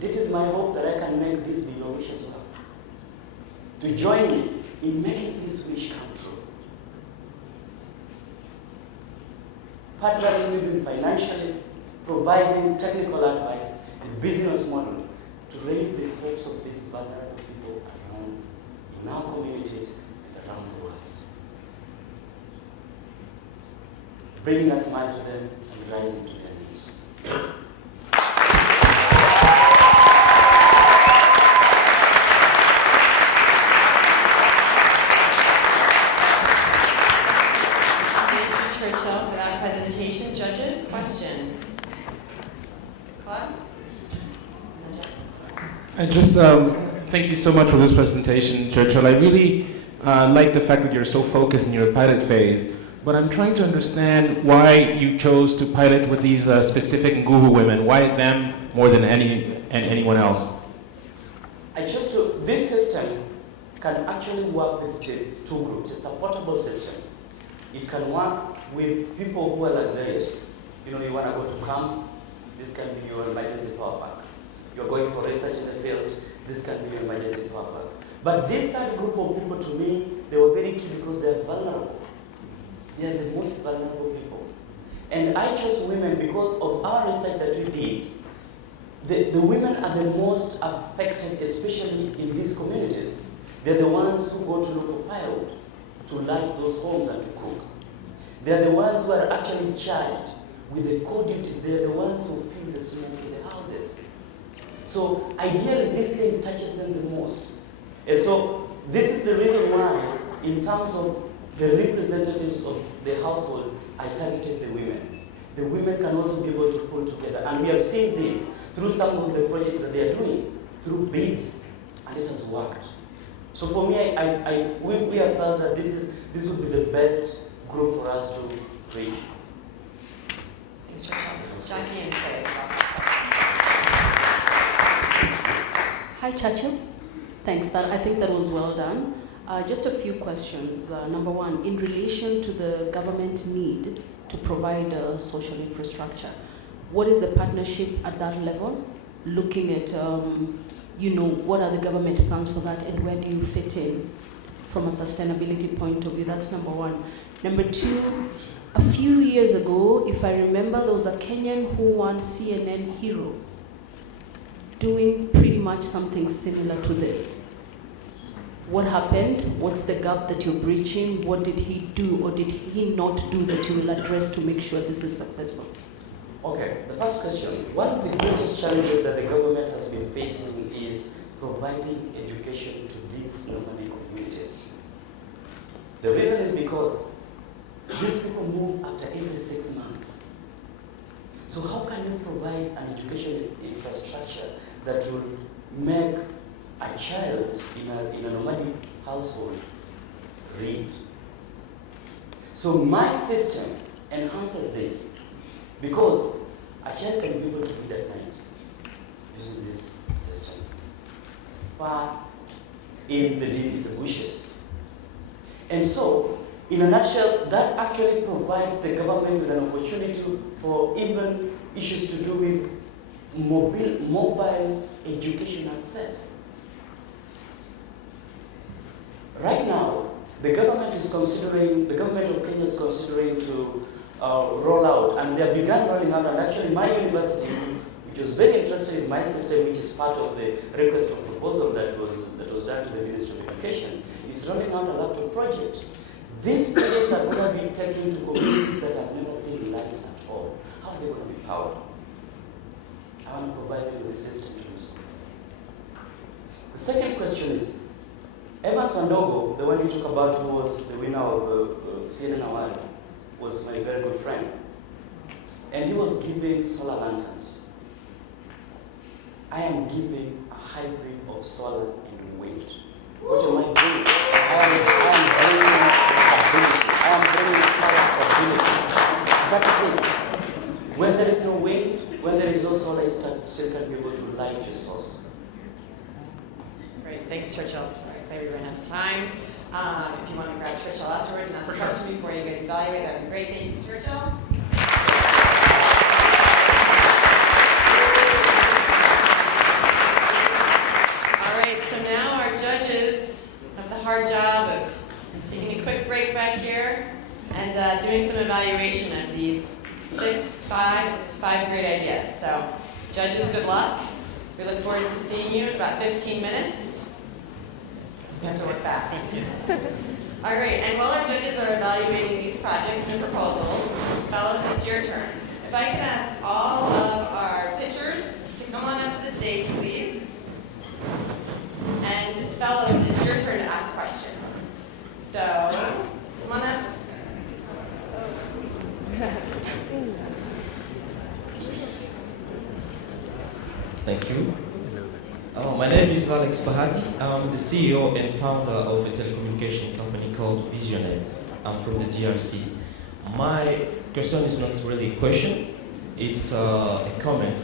It is my hope that I can make this be your wish as well. To join me in making this wish come true. Partnering with him financially, providing technical advice and business model to raise the hopes of these vulnerable people around in our communities and around the world. Bringing a smile to them and rising to their needs. Churchill for that presentation. Judges, questions? Claude? I just thank you so much for this presentation, Churchill. I really like the fact that you're so focused in your pilot phase, but I'm trying to understand why you chose to pilot with these specific Nguvu women. Why them more than anyone else? I chose to. This system can actually work with two groups. It's a portable system. It can work with people who are luxurious. You know, you want to go to camp, this can be your emergency power pack. You're going for research in the field, this can be your emergency power pack. But this third group of people, to me, they were very key because they're vulnerable. They are the most vulnerable people. And I chose women because of our research that we did. The women are the most affected, especially in these communities. They're the ones who go to look for firewood, to light those homes and to cook. They're the ones who are actually charged with the core duties. They're the ones who feel the smoke in the houses. So ideally, this thing touches them the most. And so this is the reason why, in terms of the representatives of the household, I targeted the women. The women can also be able to pull together. And we have seen this through some of the projects that they are doing, through bids, and it has worked. So for me, we have felt that this would be the best group for us to reach. Thanks, Churchill. Jackie and Faye. Hi, Churchill. Thanks. I think that was well done. Just a few questions. Number one, in relation to the government need to provide social infrastructure, what is the partnership at that level? Looking at, what are the government plans for that, and where do you fit in from a sustainability point of view? That's number one. Number two, A few years ago, if I remember, there was a Kenyan who won CNN Hero doing pretty much something similar to this. What happened? What's the gap that you're breaching? What did he do or did he not do that you will address to make sure this is successful? Okay, the first question. One of the greatest challenges that the government has been facing is providing education to these nomadic communities. The reason is because these people move after every 6 months. So how can you provide an education infrastructure that will make a child in a nomadic household read? So my system enhances this because a child can be able to read at night using this system. Far in the bushes. And so, in a nutshell, that actually provides the government with an opportunity for even issues to do with mobile education access. Right now, the government of Kenya is considering to roll out, and they have begun rolling out, and actually my university, which was very interested in my system, which is part of the request for proposal that was done to the Ministry of Education, is rolling out a laptop project. These projects are going to be taken to communities that have never seen light at all. How are they going to be powered? I want to provide them with the system to do so. The second question is, Evans Wandogo, the one you talk about who was the winner of CNN Award, was my very good friend. And he was giving solar lanterns. I am giving a hybrid of solar and wind. What am I doing? I am bringing stability. That is it. When there is no wind, when there is no solar, you still can be able to light your source. Great, thanks, Churchill. Sorry, we ran out of time. If you want to grab Churchill afterwards and ask a question before you guys evaluate, that would be great. Thank you, Churchill. All right, so now our judges have the hard job of taking a quick break back here and doing some evaluation of these five great ideas. So, judges, good luck. We look forward to seeing you in about 15 minutes. You have to work fast. All right, and while our judges are evaluating these projects and proposals, fellows, it's your turn. If I can ask all of our pitchers to come on up to the stage, please. And fellows, it's your turn to ask questions. So, come on up. Thank you. My name is Alex Bahati. I'm the CEO and founder of a telecommunication company called Visionet. I'm from the DRC. My question is not really a question, it's a comment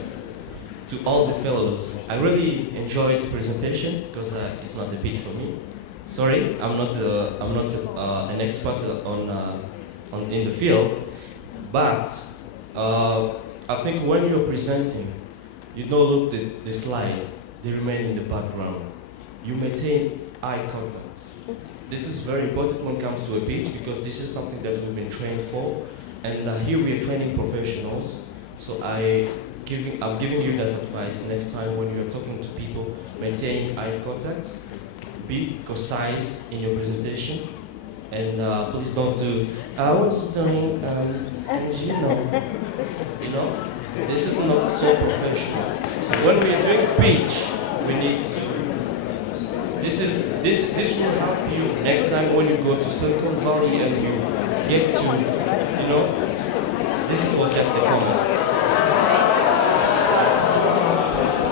to all the fellows. I really enjoyed the presentation because it's not a pitch for me. Sorry, I'm not an expert in the field, but I think when you're presenting, you don't look at the slide. They remain in the background. You maintain eye contact. This is very important when it comes to a pitch because this is something that we've been trained for. And here we are training professionals. So I'm giving you that advice next time when you're talking to people, maintain eye contact, be concise in your presentation, and please don't do, I was doing, and you know, this is not so professional. So when we are doing pitch, we need to. This will help you next time when you go to Silicon Valley and you get to, you know, this was just a comment.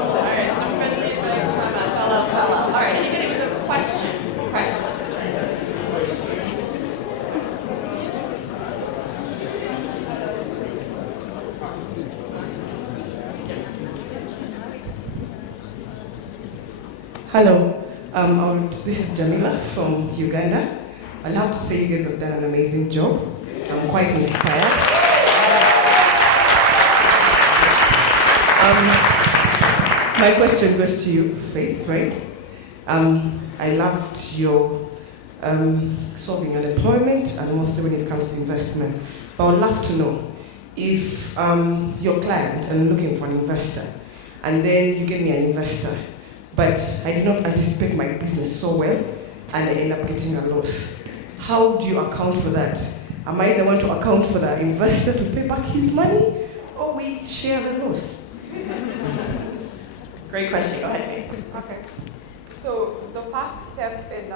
All right, some friendly advice from a fellow. All right, anybody with a question? Hello, this is Jamila from Uganda. I'll have to say you guys have done an amazing job. I'm quite inspired. My question goes to you, Faith, right? I loved your solving unemployment and mostly when it comes to investment. but I would love to know if your client and looking for an investor, and then you give me an investor, but I did not anticipate my business so well, and I end up getting a loss. How do you account for that? Am I the one to account for the investor to pay back his money, or we share the loss? Great question. Go ahead, Faith. Okay. So the first step in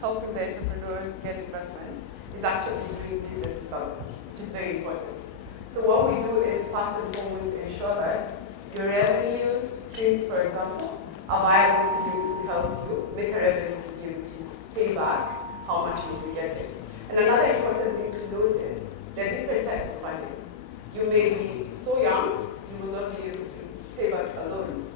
helping the entrepreneurs get investment is actually doing business development, which is very important. So what we do is first and foremost to ensure that your revenue streams, for example, are viable to be able to help you make a revenue to be able to pay back how much you'll be getting. And another important thing to note is there are different types of funding. You may be so young, you will not be able to pay back a loan.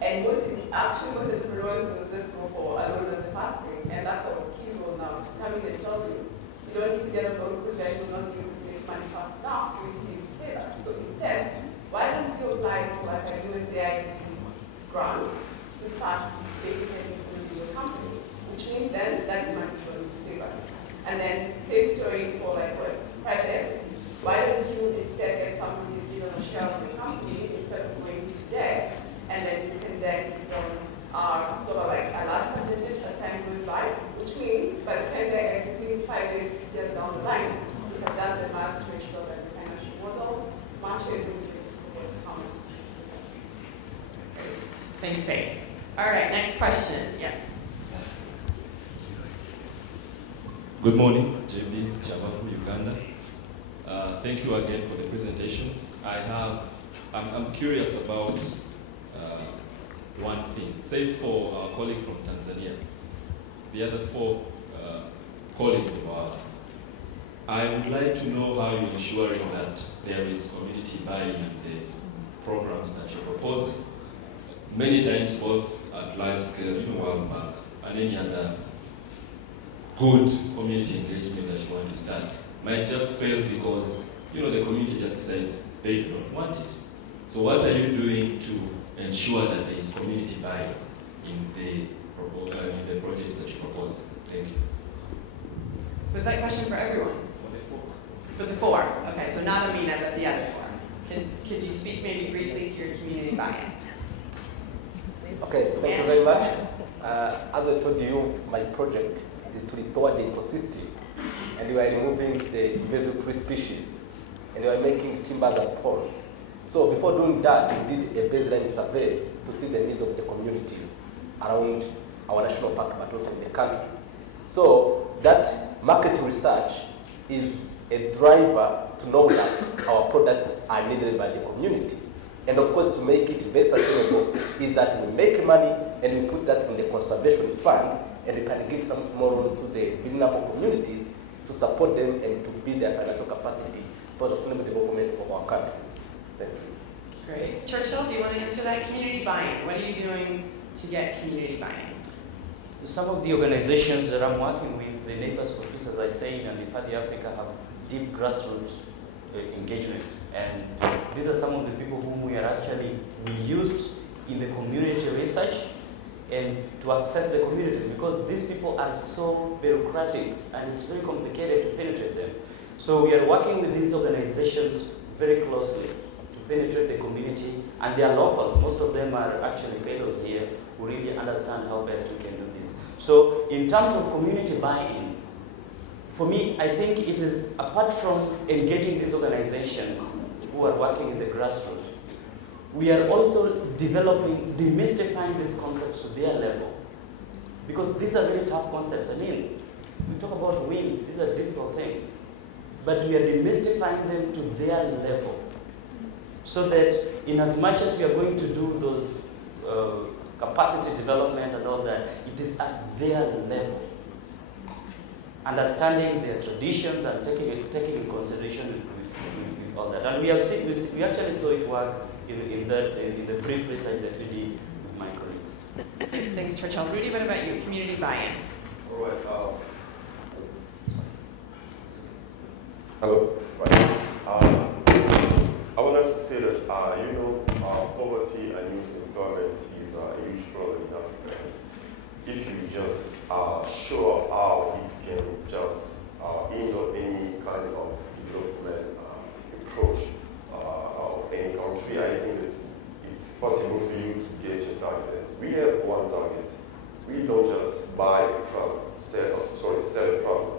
And most entrepreneurs will just go for a loan as a first thing, and that's our key role now. Coming and tell you, you don't need to get a loan because then you'll not be able to make money fast enough for you to be able to pay that. So instead, why don't you apply for like a USAID grant to start basically building your company, which means then that is money for you to pay back. And then same story for like what private equity. Why don't you instead get somebody to give them a share of the company instead of going to debt, and then you can then sort of like a large percentage as time goes by, which means by the time they're exiting 5 years, 6 years down the line, you have done the math to ensure that the financial model matches and is able to support the companies. Thanks, Faith. All right, next question. Yes. Good morning, JB Chaba from Uganda. Thank you again for the presentations. I'm curious about one thing. Say for our colleague from Tanzania, the other four colleagues of ours, I would like to know how you're ensuring that there is community buy-in in the programs that you're proposing. Many times, both at large scale, World Bank, and any other good community engagement that you want to start, might just fail because the community just decides they do not want it. So what are you doing to ensure that there is community buy-in in the projects that you propose? Thank you. Was that question for everyone? For the four. Okay, so not Amina, but the other four. Could you speak maybe briefly to your community buy-in? Okay, thank you very much. As I told you, my project is to restore the ecosystem, and we are removing the invasive tree species, and we are making timbers and poles. So before doing that, we did a baseline survey to see the needs of the communities around our national park, but also in the country. So that market research is a driver to know that our products are needed by the community. And of course, to make it very sustainable is that we make money and we put that in the conservation fund, and we can give some small loans to the vulnerable communities to support them and to build their financial capacity for sustainable development of our country. Thank you. Great. Churchill, do you want to answer that? Community buy-in. What are you doing to get community buy-in? Some of the organizations that I'm working with, the Neighbors for Peace, as I say, and IFADI Africa, have deep grassroots engagement. And these are some of the people whom we used in the community research and to access the communities, because these people are so bureaucratic and it's very complicated to penetrate them. So we are working with these organizations very closely to penetrate the community, and they are locals. Most of them are actually fellows here who really understand how best we can do this. So in terms of community buy-in, for me, I think it is, apart from engaging these organizations who are working in the grassroots, we are also demystifying these concepts to their level. Because these are very tough concepts. I mean, we talk about wind, these are difficult things. But we are demystifying them to their level. So that in as much as we are going to do those capacity development and all that, it is at their level. Understanding their traditions and taking in consideration with all that. And we actually saw it work in the brief research that we did with my colleagues. Thanks, Churchill. Rudy, what about you? Community buy-in. All right. Hello. Right. I would like to say that poverty and youth employment is a huge problem in Africa. If you just show how it can just hinder any kind of development don't just buy a product, sell a product.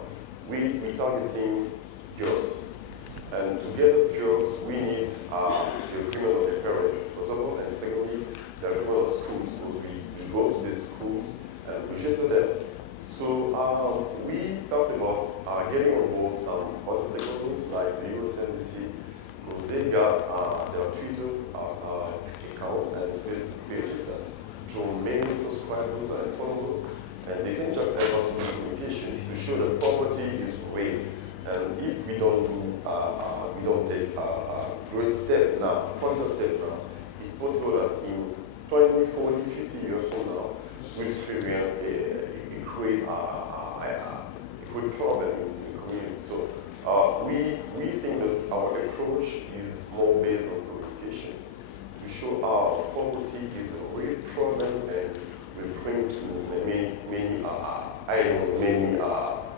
We targeting girls. And to get us girls, we need the agreement of the parent, first of all, and secondly, the agreement of schools, because we go to these schools and register them. So we talked about getting on board some other stakeholders like the USNDC, because they got their Twitter account and Facebook pages that draw many subscribers and followers, and they can just help us with communication to show that poverty is real. And if we don't take a great step now, a positive step now, it's possible that in 20, 40, 50 years from now, we experience a great problem in the community. So we think that our approach is more based on communication to show how poverty is a real problem and will bring to many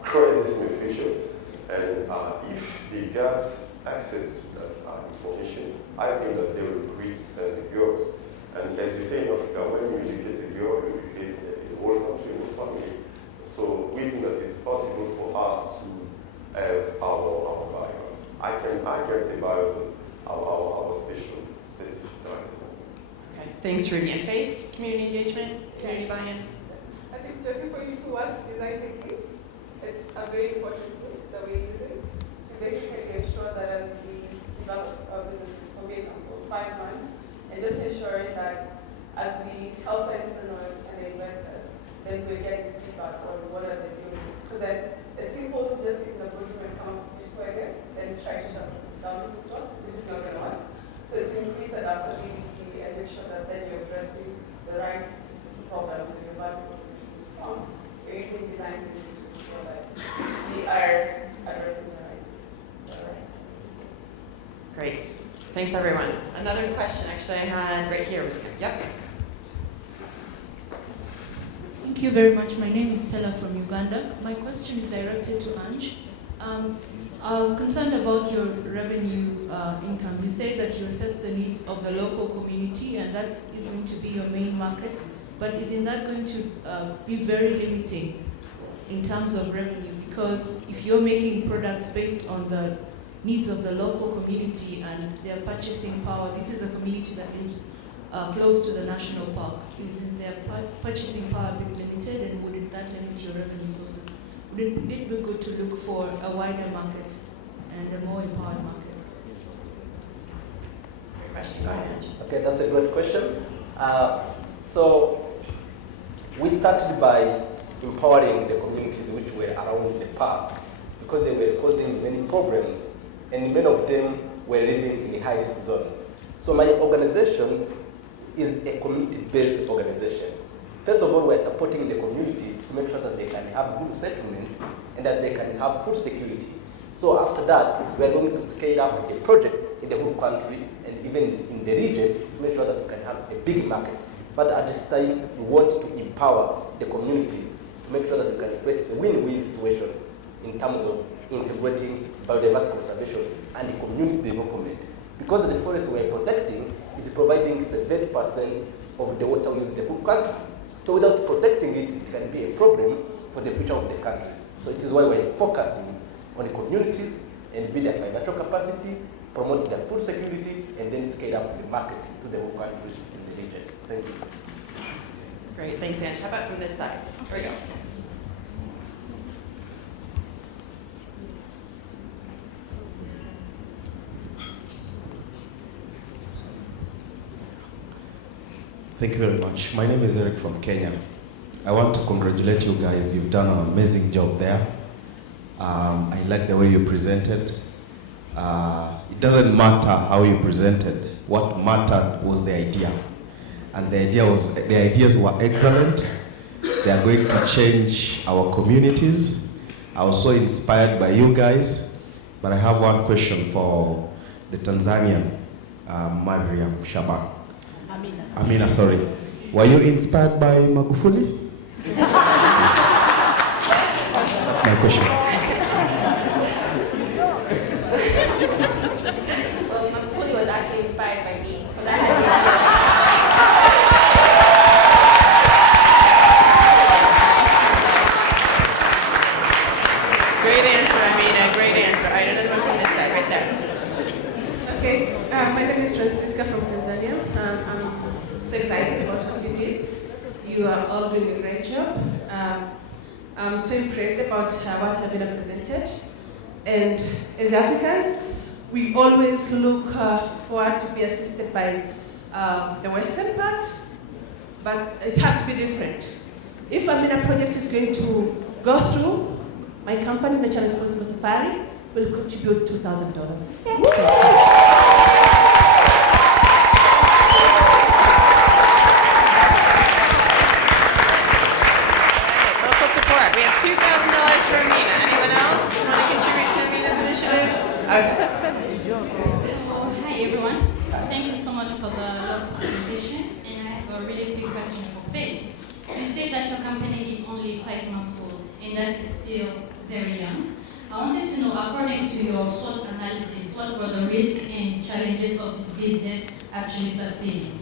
crises in the future. And if they got access to that information, I think that they will agree to send the girls. And as we say in Africa, when you educate a girl, you educate the whole country and the family. So we think that it's possible for us to have our barriers. I can say barriers, but our specific barriers. Okay, thanks, Ruby. And Faith, community engagement, community buy-in? I think talking for you towards design thinking, it's a very important tool that we're using to basically ensure that as we develop our businesses, for example, 5 months, and just ensuring that as we help entrepreneurs and investors, then we're getting feedback on what are the new needs. Because then it's simple to just sit in a boardroom and come up with ideas, then try to shut down the slots, which is not going to work. So to increase adaptability and make sure that then you're addressing the right problems and your value is strong, you're using design to ensure that we are addressing the right. Great. Thanks, everyone. Another question, actually, I had right here. Yep. Thank you very much. My name is Stella from Uganda. My question is directed to Ange. I was concerned about your revenue income. You say that you assess the needs of the local community and that is going to be your main market, but isn't that going to be very limiting in terms of revenue? Because if you're making products based on the needs of the local community and their purchasing power, this is a community that lives close to the national park. Isn't their purchasing power a bit limited, and wouldn't that limit your revenue sources? Wouldn't it be good to look for a wider market and a more empowered market? Great question. Go ahead, Ange. Okay, that's a great question. So we started by empowering the communities which were around the park because they were causing many problems, and many of them were living in high-risk zones. So my organization is a community-based organization. First of all, we're supporting the communities to make sure that they can have good settlement and that they can have food security. So after that, we're going to scale up a project in the whole country and even in the region to make sure that we can have a big market. But at this time, we want to empower the communities to make sure that we can create a win-win situation in terms of integrating biodiversity conservation and community development. Because the forest we're protecting is providing 70% of the water we use in the whole country. So without protecting it, it can be a problem for the future of the country. So it is why we're focusing on the communities and build their financial capacity, promote their food security, and then scale up the market to the whole country in the region. Thank you. Great, thanks, Ange. How about from this side? Here we go. Thank you very much. My name is Eric from Kenya. I want to congratulate you guys. You've done an amazing job there. I like the way you presented. It doesn't matter how you presented. What mattered was the idea. And the ideas were excellent. They are going to change our communities. I was so inspired by you guys. But I have one question for the Tanzanian, Mariam Shaban. Amina, sorry. Were you inspired by Magufuli? That's my question. Well, Magufuli was actually inspired by me. I'm so impressed about what Sabina presented. And as Africans, we always look forward to be assisted by the Western part, but it has to be different. If Amina project is going to go through, my company, Nature Responsible Safari, will contribute $2,000. We have $2,000 for Amina. Anyone else want to contribute to Amina's initiative? So, hi everyone. Thank you so much for the presentations, and I have a really quick question for Faith. You say that your company is only 5 months old, and that is still very young. I wanted to know, according to your SWOT analysis, what were the risks and challenges of this business actually succeeding?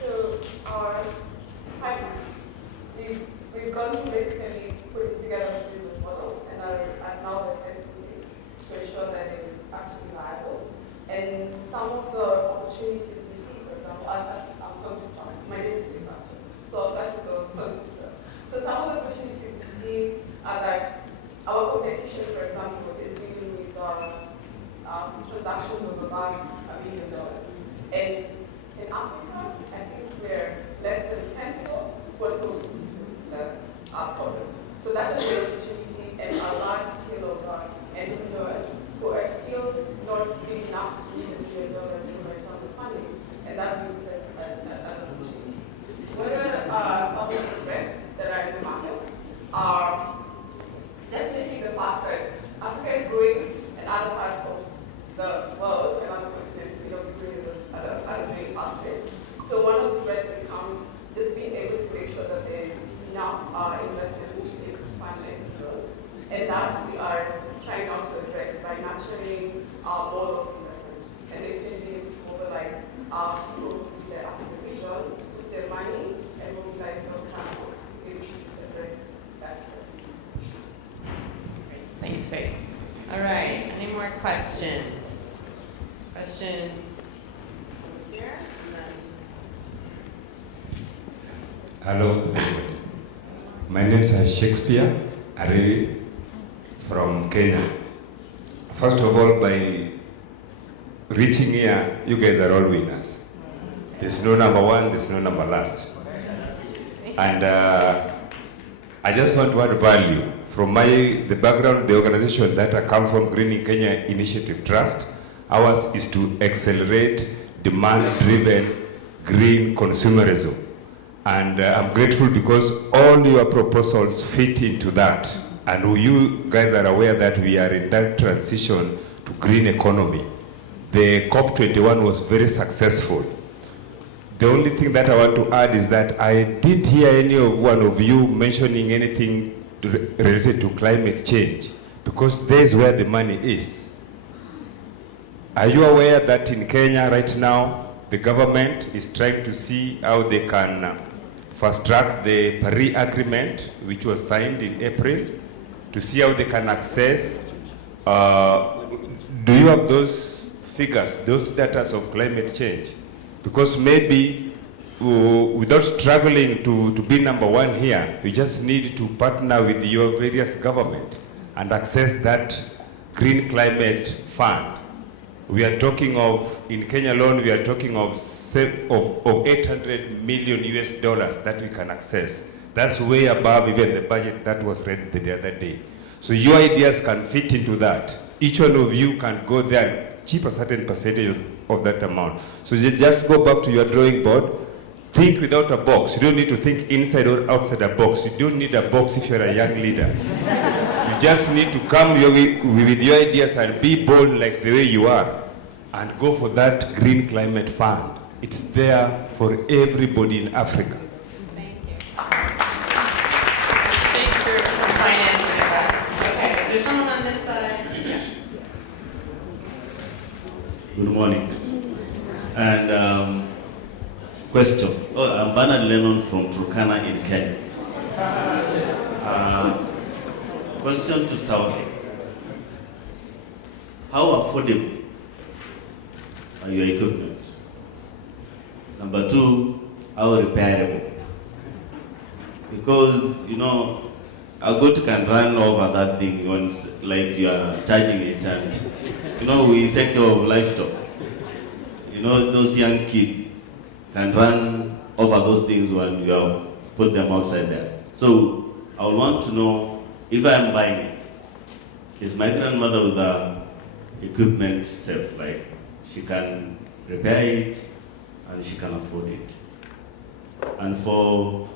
So, our 5 months. We've gone through basically putting together a business model and are now we're testing this to ensure that it is actually viable. And some of the opportunities we see, for example, I'm positive, my name is Steve actually, so I'll start with the positive. So some of the opportunities we see are that our competition, for example, is dealing with transactions of about $1 million. And in Africa, I think we're less than 10 people who are so our problem. So that's a great opportunity and a large scale of entrepreneurs who are still not big enough to need $1 million to raise on the funding, and that would be as an opportunity. What are some of the threats that are in the market? Are definitely the fact that Africa is growing and other parts of the world and other continents, is growing at a very fast rate. So one of the threats becomes just being able to make sure that there is enough investments to be able to fund entrepreneurs. And that we are trying now to address by nurturing more local investments. And it's been being able to mobilize people to their African region, put their money, and mobilize local capital to be able to address that. Thanks, Faith. All right, any more questions? Questions here? Hello, everybody. My name is Shakespeare Are from Kenya. First of all, by reaching here, you guys are all winners. There's no number one, there's no number last. And I just want to add value. From the background, the organization that I come from, Greening Kenya Initiative Trust, ours is to accelerate demand-driven green consumerism. And I'm grateful because all your proposals fit into that. And you guys are aware that we are in that transition to green economy. The COP21 was very successful. The only thing that I want to add is that I didn't hear any one of you mentioning anything related to climate change, because there's where the money is. Are you aware that in Kenya right now, the government is trying to see how they can fast track the Paris Agreement, which was signed in April, to see how they can access. Do you have those figures, those data of climate change? Because maybe without struggling to be number one here, you just need to partner with your various government and access that green climate fund. We are talking of, in Kenya alone, we are talking of $800 million that we can access. That's way above even the budget that was read the other day. So your ideas can fit into that. Each one of you can go there and keep a certain percentage of that amount. So you just go back to your drawing board, think without a box. You don't need to think inside or outside a box. You don't need a box if you're a young leader. You just need to come with your ideas and be bold like the way you are and go for that green climate fund. It's there for everybody in Africa. Shakespeare with some financing advice. Okay, is there someone on this side? Yes. Good morning. And question. I'm Bernard Lennon from Turkana in Kenya. Question to Saudi. How affordable are your equipment? Number two, how repairable? because, you know, a goat can run over that thing once, like you are charging it, and, you know, we take care of livestock. You know, those young kids can run over those things when you have put them outside there. So I would want to know, if I am buying it, is my grandmother with the equipment safe? Like, she can repair it and she can afford it. And for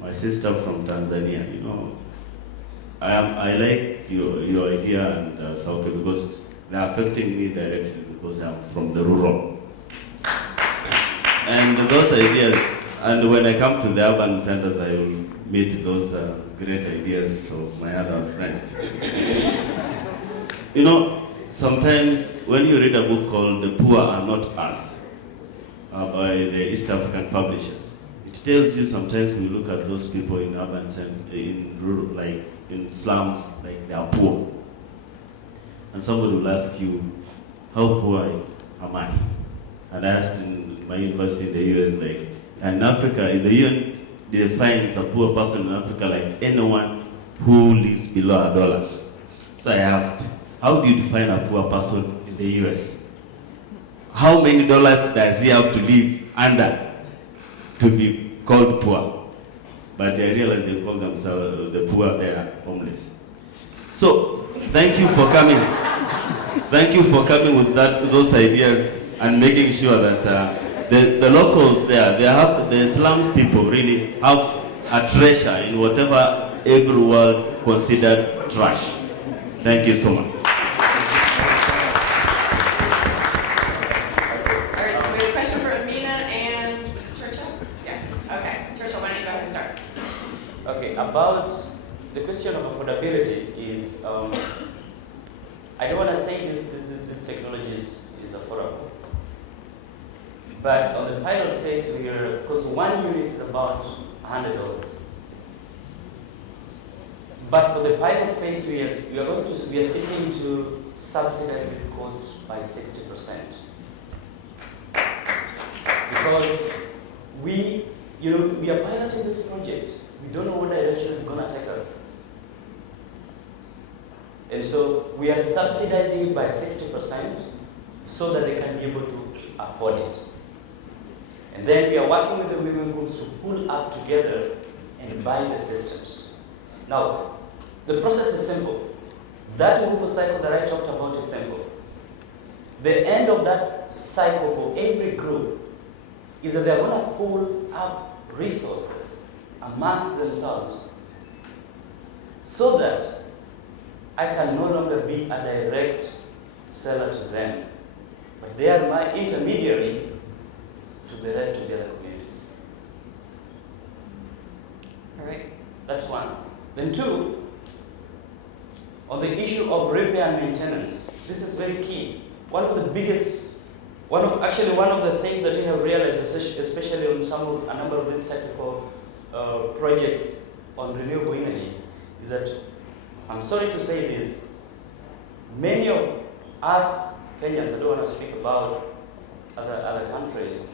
my sister from Tanzania, you know, I like your idea and Sauke, because they're affecting me directly because I'm from the rural. And those ideas, and when I come to the urban centers, I will meet those great ideas of my other friends. You know, sometimes when you read a book called The Poor Are Not Us, by the East African publishers, it tells you sometimes we look at those people in urban centers, in rural, like in slums, like they are poor. And somebody will ask you, how poor am I? And I asked in my university in the US, like, in Africa, in the UN defines a poor person in Africa like anyone who lives below $1. So I asked, how do you define a poor person in the US? How many dollars does he have to live under to be called poor? But I realized they call themselves the poor, they are homeless. So, thank you for coming. Thank you for coming with those ideas and making sure that the locals there, the slum people really have a treasure in whatever every world considered trash. Thank you so much. All right, so we have a question for Amina and was it Churchill? Yes. Okay, Churchill, why don't you go ahead and start? Okay, about the question of affordability is, I don't want to say this technology is affordable. But on the pilot phase, because 1 unit is about $100. But for the pilot phase, we are seeking to subsidize this cost by 60%. Because we are piloting this project. We don't know what direction it's going to take us. And so we are subsidizing it by 60% so that they can be able to afford it. And then we are working with the women groups to pull up together and buy the systems. Now, the process is simple. That move cycle that I talked about is simple. The end of that cycle for every group is that they're going to pull up resources amongst themselves so that I can no longer be a direct seller to them, but they are my intermediary to the rest of the other communities. All right. That's one. Then two, on the issue of repair and maintenance, this is very key. One of the things that we have realized, especially on a number of these technical projects on renewable energy, is that, I'm sorry to say this, many of us Kenyans, I don't want to speak about other countries,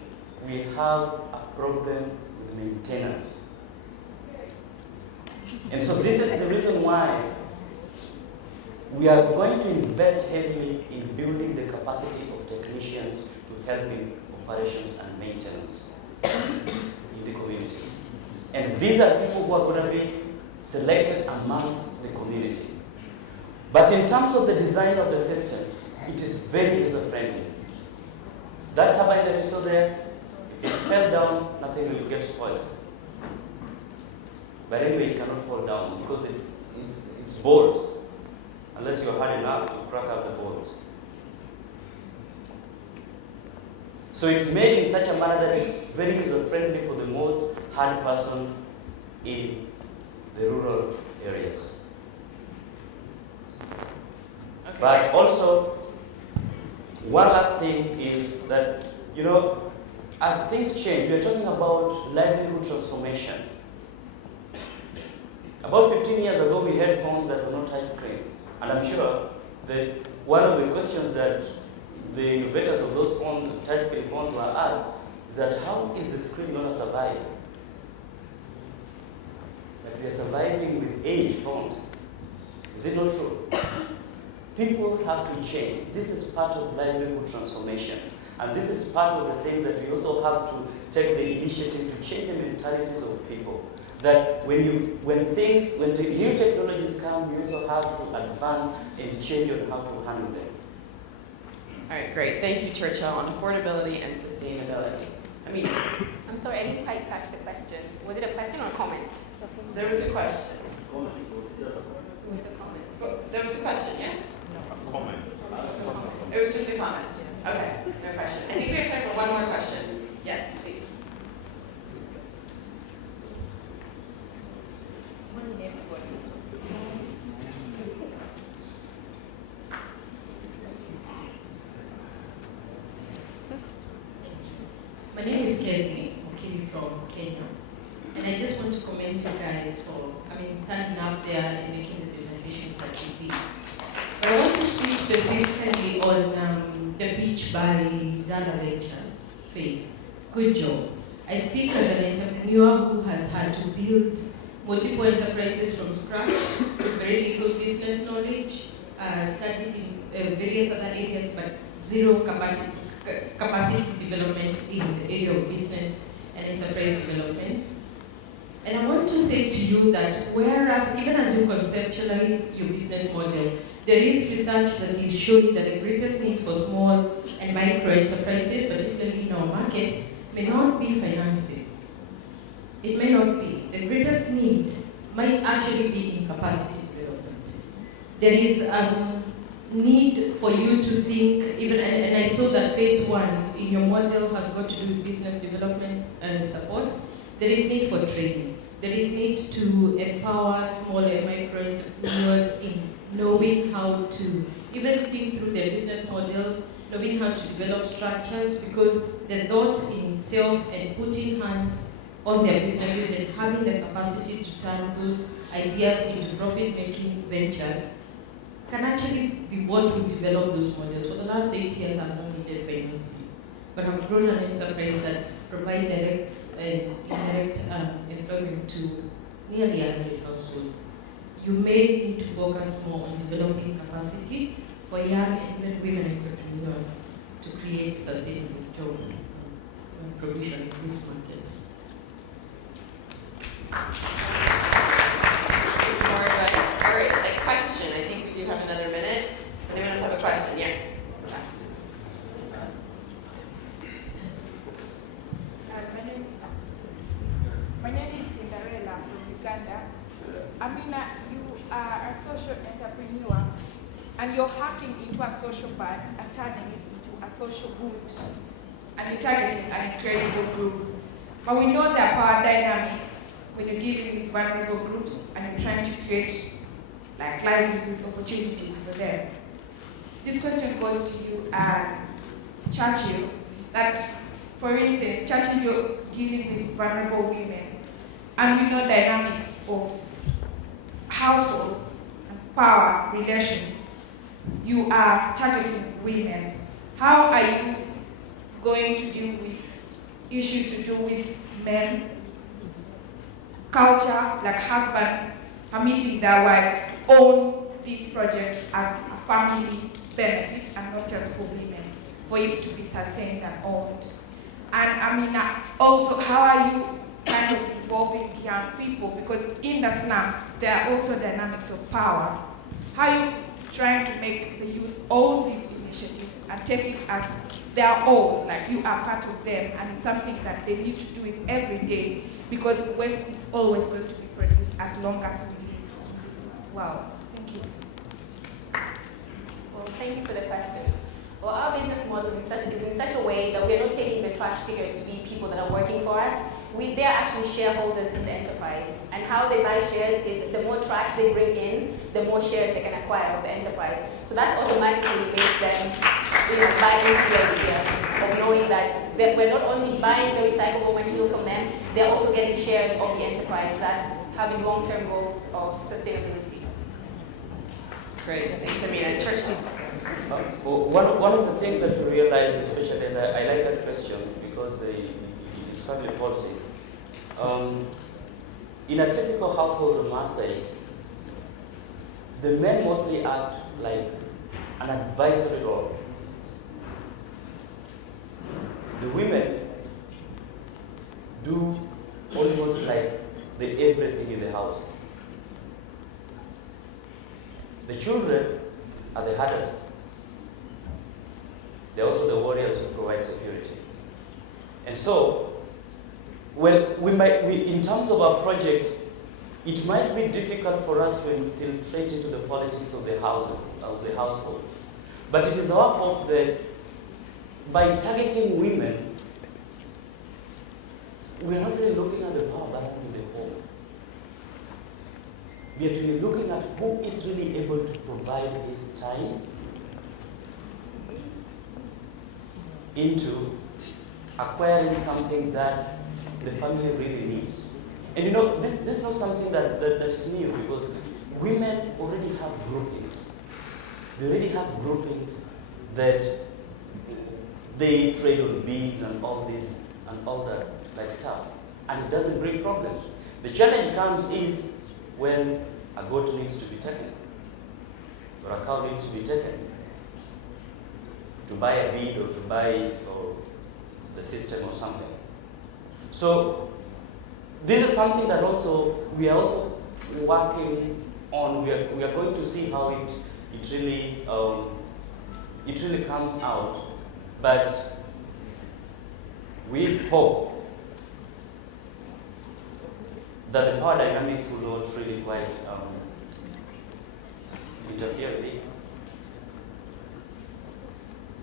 we have a problem with maintenance. And so this is the reason why we are going to invest heavily in building the capacity of technicians to help in operations and maintenance in the communities. And these are people who are going to be selected amongst the community. But in terms of the design of the system, it is very user-friendly. That turbine that you saw there, if it fell down, nothing will get spoiled. But anyway, it cannot fall down because it's bolts, unless you're hard enough to crack out the bolts. So it's made in such a manner that it's very user-friendly for the most hard person in the rural areas. Okay. But also, one last thing is that, as things change, we're talking about livelihood transformation. About 15 years ago, we had phones that were not touchscreen. And I'm sure that one of the questions that the innovators of those touchscreen phones were asked is that how is the screen going to survive? we are surviving with age phones. Is it not true? People have to change. This is part of livelihood transformation. And this is part of the things that we also have to take the initiative to change the mentalities of people. That when the new technologies come, we also have to advance and change on how to handle them. All right, great. Thank you, Churchill, on affordability and sustainability. I'm sorry, I didn't quite catch the question. Was it a question or a comment? There was a question. It was a comment. There was a question, yes? No, comment. It was just a comment. Okay, no question. I think we have time for one more question. Yes, please. My name is Kezi Mukiri from Kenya, and I just want to commend you guys for, standing up there and making the presentations that you did. But I want to speak specifically on the pitch by Dana Ventures, Faith. Good job. I speak as an entrepreneur who has had to build multiple enterprises from scratch with very little business knowledge, studied in various other areas, but zero capacity development in the area of business and enterprise development. And I want to say to you that whereas even as you conceptualize your business model, there is research that is showing that the greatest need for small and micro enterprises, particularly in our market, may not be financing. It may not be. The greatest need might actually be in capacity development. There is need for you to think, even, and I saw that phase one in your model has got to do with business development and support. There is need for training. There is need to empower small and micro entrepreneurs in knowing how to even think through their business models, knowing how to develop structures, because the thought in itself and putting hands on their businesses and having the capacity to turn those ideas into profit-making ventures can actually be what will develop those models. For the last 8 years, I've not needed financing, but I've grown an enterprise that provides direct and indirect employment to nearly 100 households. You may need to focus more on developing capacity for young and even women entrepreneurs to create sustainable job provision in this market. More advice? All right, like question. I think we do have another minute. Does anyone else have a question? Yes. My name is Cinderella from Uganda. Amina, you are a social entrepreneur, and you're hacking into a social bad and turning it into a social good, and you're targeting an incredible group. But we know there are power dynamics when you're dealing with vulnerable groups and you're trying to create like livelihood opportunities for them. This question goes to you, Churchill, that for instance, Churchill, you're dealing with vulnerable women, and you know dynamics of households and power relations. You are targeting women. How are you going to deal with issues to do with men, culture, like husbands permitting their wives to own this project as a family benefit and not just for women, for it to be sustained and owned? And also, how are you kind of involving young people? Because in the slums, there are also dynamics of power. How are you trying to make the youth own these initiatives and take it as their own, like you are part of them, and it's something that they need to do it every day, because waste is always going to be produced as long as we live on this world. Thank you. Well, thank you for the question. Well, our business model is in such a way that we are not taking the trash pickers to be people that are working for us. They are actually shareholders in the enterprise. And how they buy shares is the more trash they bring in, the more shares they can acquire of the enterprise. So that automatically makes them buy into the idea of knowing that we're not only buying the recyclable material from them, they're also getting shares of the enterprise, thus having long-term goals of sustainability. Great, thanks, Amina. Churchill. One of the things that we realize, especially, and I like that question because it's family politics. in a typical household of Maasai, the men mostly act like an advisory role. The women do almost like the everything in the house. The children are the hardest. They're also the warriors who provide security. And so, well, in terms of our project, it might be difficult for us to infiltrate into the politics of the household. But it is our hope that by targeting women, we're not really looking at the power balance in the home. We are really looking at who is really able to provide his time into acquiring something that the family really needs. And you know, this is not something that is new, because women already have groupings. They already have groupings that they trade on beads and all this and all that like stuff. And it doesn't bring problems. The challenge comes is when a goat needs to be taken, or a cow needs to be taken, to buy a bead or to buy the system or something. So this is something that also we are also working on. We are going to see how it really comes out, but we hope that the power dynamics will not really quite interfere with it.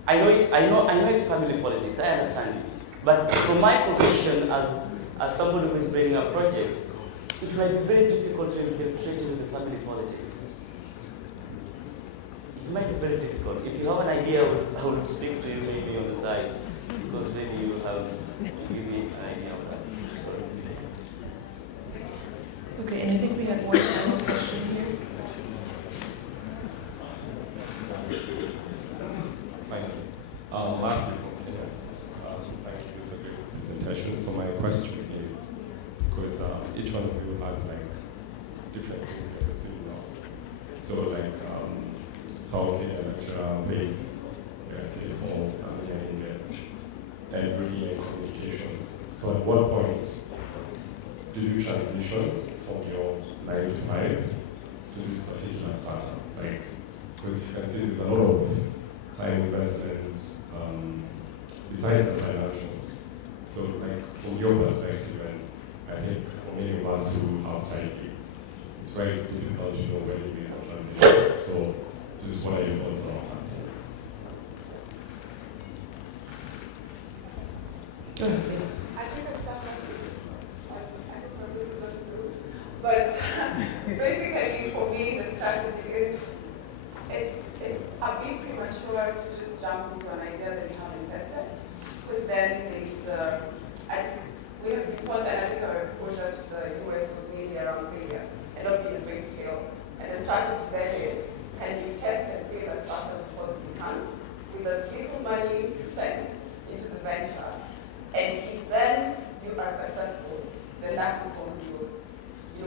I know it's family politics, I understand it. But from my position as somebody who is bringing a project, it might be very difficult to infiltrate into the family politics. It might be very difficult. If you have an idea, I will speak to you maybe on the side, because maybe you have give me an idea of that. Okay, and I think we had one final question here. Matthew from Kenya. Thank you, it was a great presentation. So my question is, because each one of you has like different things that you're seeing now. So like South Kenya lecturer, we are seeing for every year communications. So at what point do you transition from your 9 to 5 to this particular startup? Like, because you can see there's a lot of time investment besides the financial. So like from your perspective, and I think for many of us who have side gigs, it's very difficult to know when you make a transition. So just what are your thoughts on that? I think it's something I don't know, this is not true. But basically for me the strategy is it's a bit premature to just jump into an idea that you haven't tested. Because then it's I think we have been taught that I think our exposure to the US was mainly around failure and not being afraid to fail. And the strategy then is, can you test and fail as fast as you possibly can with as little money spent into the venture? And if then you are successful, then that informs you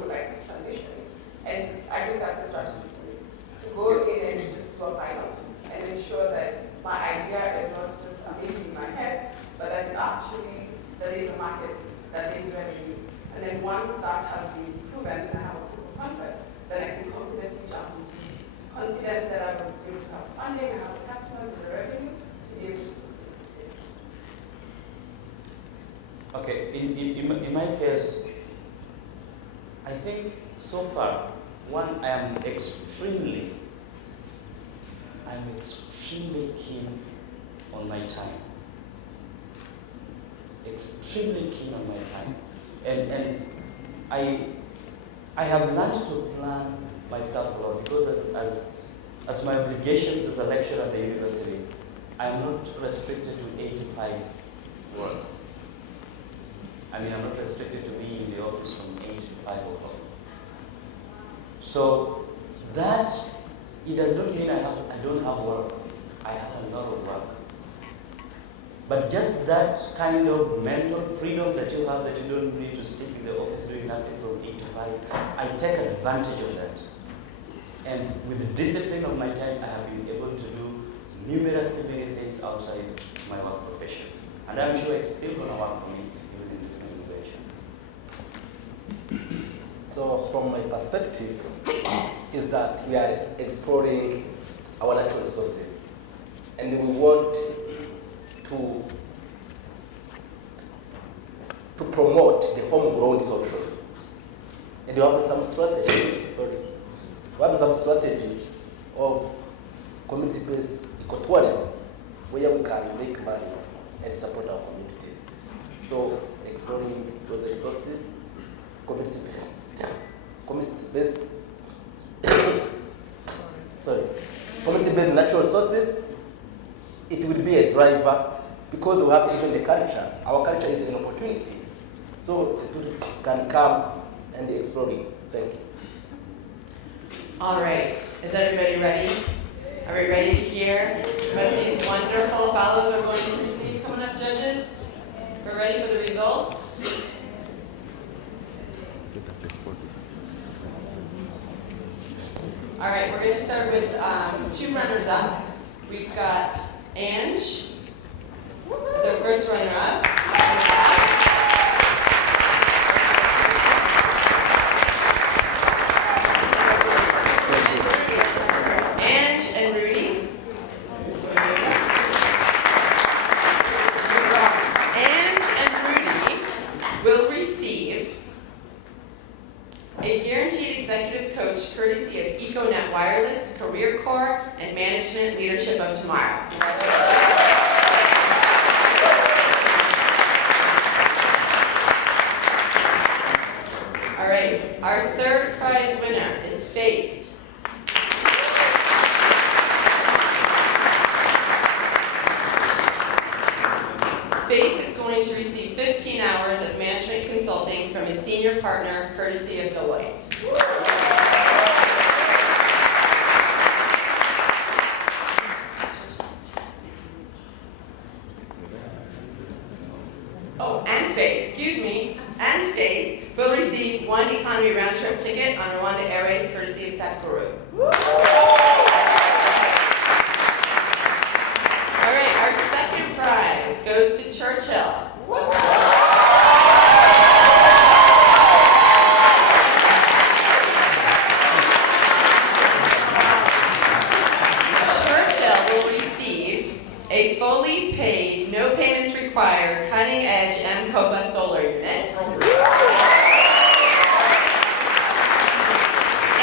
like transitioning. And I think that's the strategy for me. To go in and just do a pilot and ensure that my idea is not just amazing in my head, but that actually there is a market, that there is revenue. And then once that has been proven and I have a proof of concept, then I can confidently jump into it. Confident that I will be able to have funding, I have the customers and the revenue to be able to sustain it. Okay, in my case, I think so far, one, I am extremely keen on my time. Extremely keen on my time. And I have learned to plan myself a lot, because as my obligations as a lecturer at the university, I am not restricted to 8 to 5 work. I mean, I'm not restricted to be in the office from 8 to 5 o'clock. So that, it does not mean I don't have work. I have a lot of work. But just that kind of mental freedom that you have, that you don't need to stick in the office doing nothing from 8 to 5, I take advantage of that. And with the discipline of my time, I have been able to do numerously many things outside my work profession. And I'm sure it's still going to work for me, even in this innovation. So from my perspective, is that we are exploring our natural resources, and we want to promote the homegrown solutions. And we have some strategies, we have some strategies of community-based ecotourism where we can make money and support our communities. So exploring those resources, community-based natural resources, it will be a driver because we have even the culture. Our culture is an opportunity. So the tourists can come and explore it. Thank you. All right, is everybody ready? Are we ready to hear what these wonderful fellows are going to receive coming up, judges? We're ready for the results? All right, we're going to start with 2 runners-up. We've got Ange as our first runner-up. Ange and Rudy. Ange and Rudy will receive a guaranteed executive coach courtesy of EcoNet Wireless, Career Corps, and Management Leadership of Tomorrow. All right, our third prize winner is Faith. Faith is going to receive 15 hours of management consulting from a senior partner courtesy of Deloitte. Oh, and Faith will receive 1 economy round-trip ticket on Rwanda Airways courtesy of Satguru. All right, our second prize goes to Churchill. Churchill will receive a fully paid, no payments required, cutting-edge M-COPA solar unit.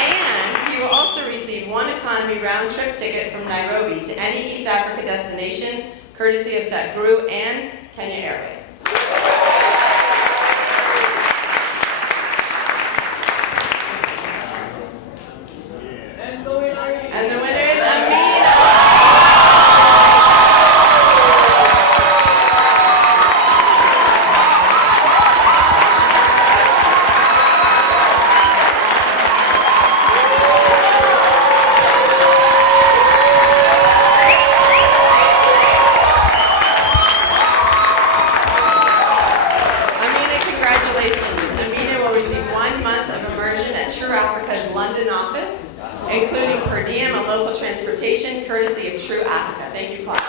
And he will also receive 1 economy round-trip ticket from Nairobi to any East Africa destination, courtesy of Satguru and Kenya Airways. And the winner is Amina. Including per diem and local transportation, courtesy of True Africa. Thank you, Clark.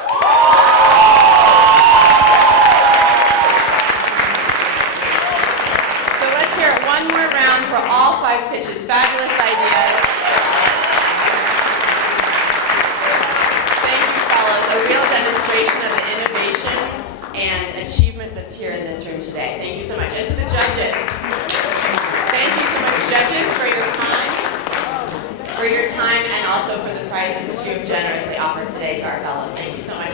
So let's hear it one more round for all 5 pitches. Fabulous ideas. Thank you, fellows. A real demonstration of the innovation and achievement that's here in this room today. Thank you so much. And to the judges. Thank you so much, judges, for your time and also for the prizes that you have generously offered today to our fellows. Thank you so much.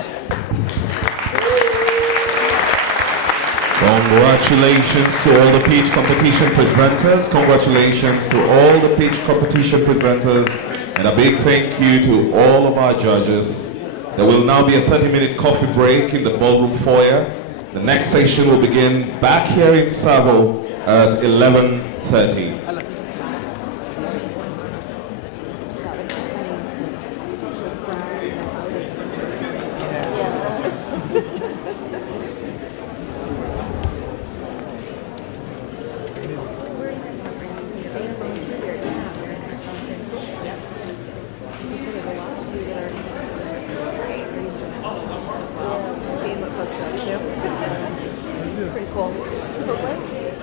Congratulations to all the pitch competition presenters. Congratulations to all the pitch competition presenters. And a big thank you to all of our judges. There will now be a 30-minute coffee break in the ballroom foyer. The next session will begin back here in Savo at 11:30. Cool. So when is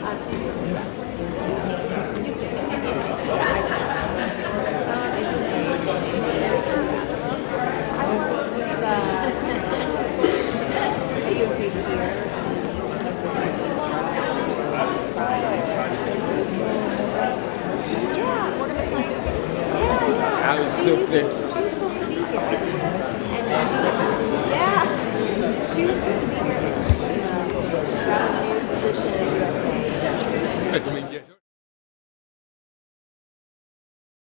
I was stupid.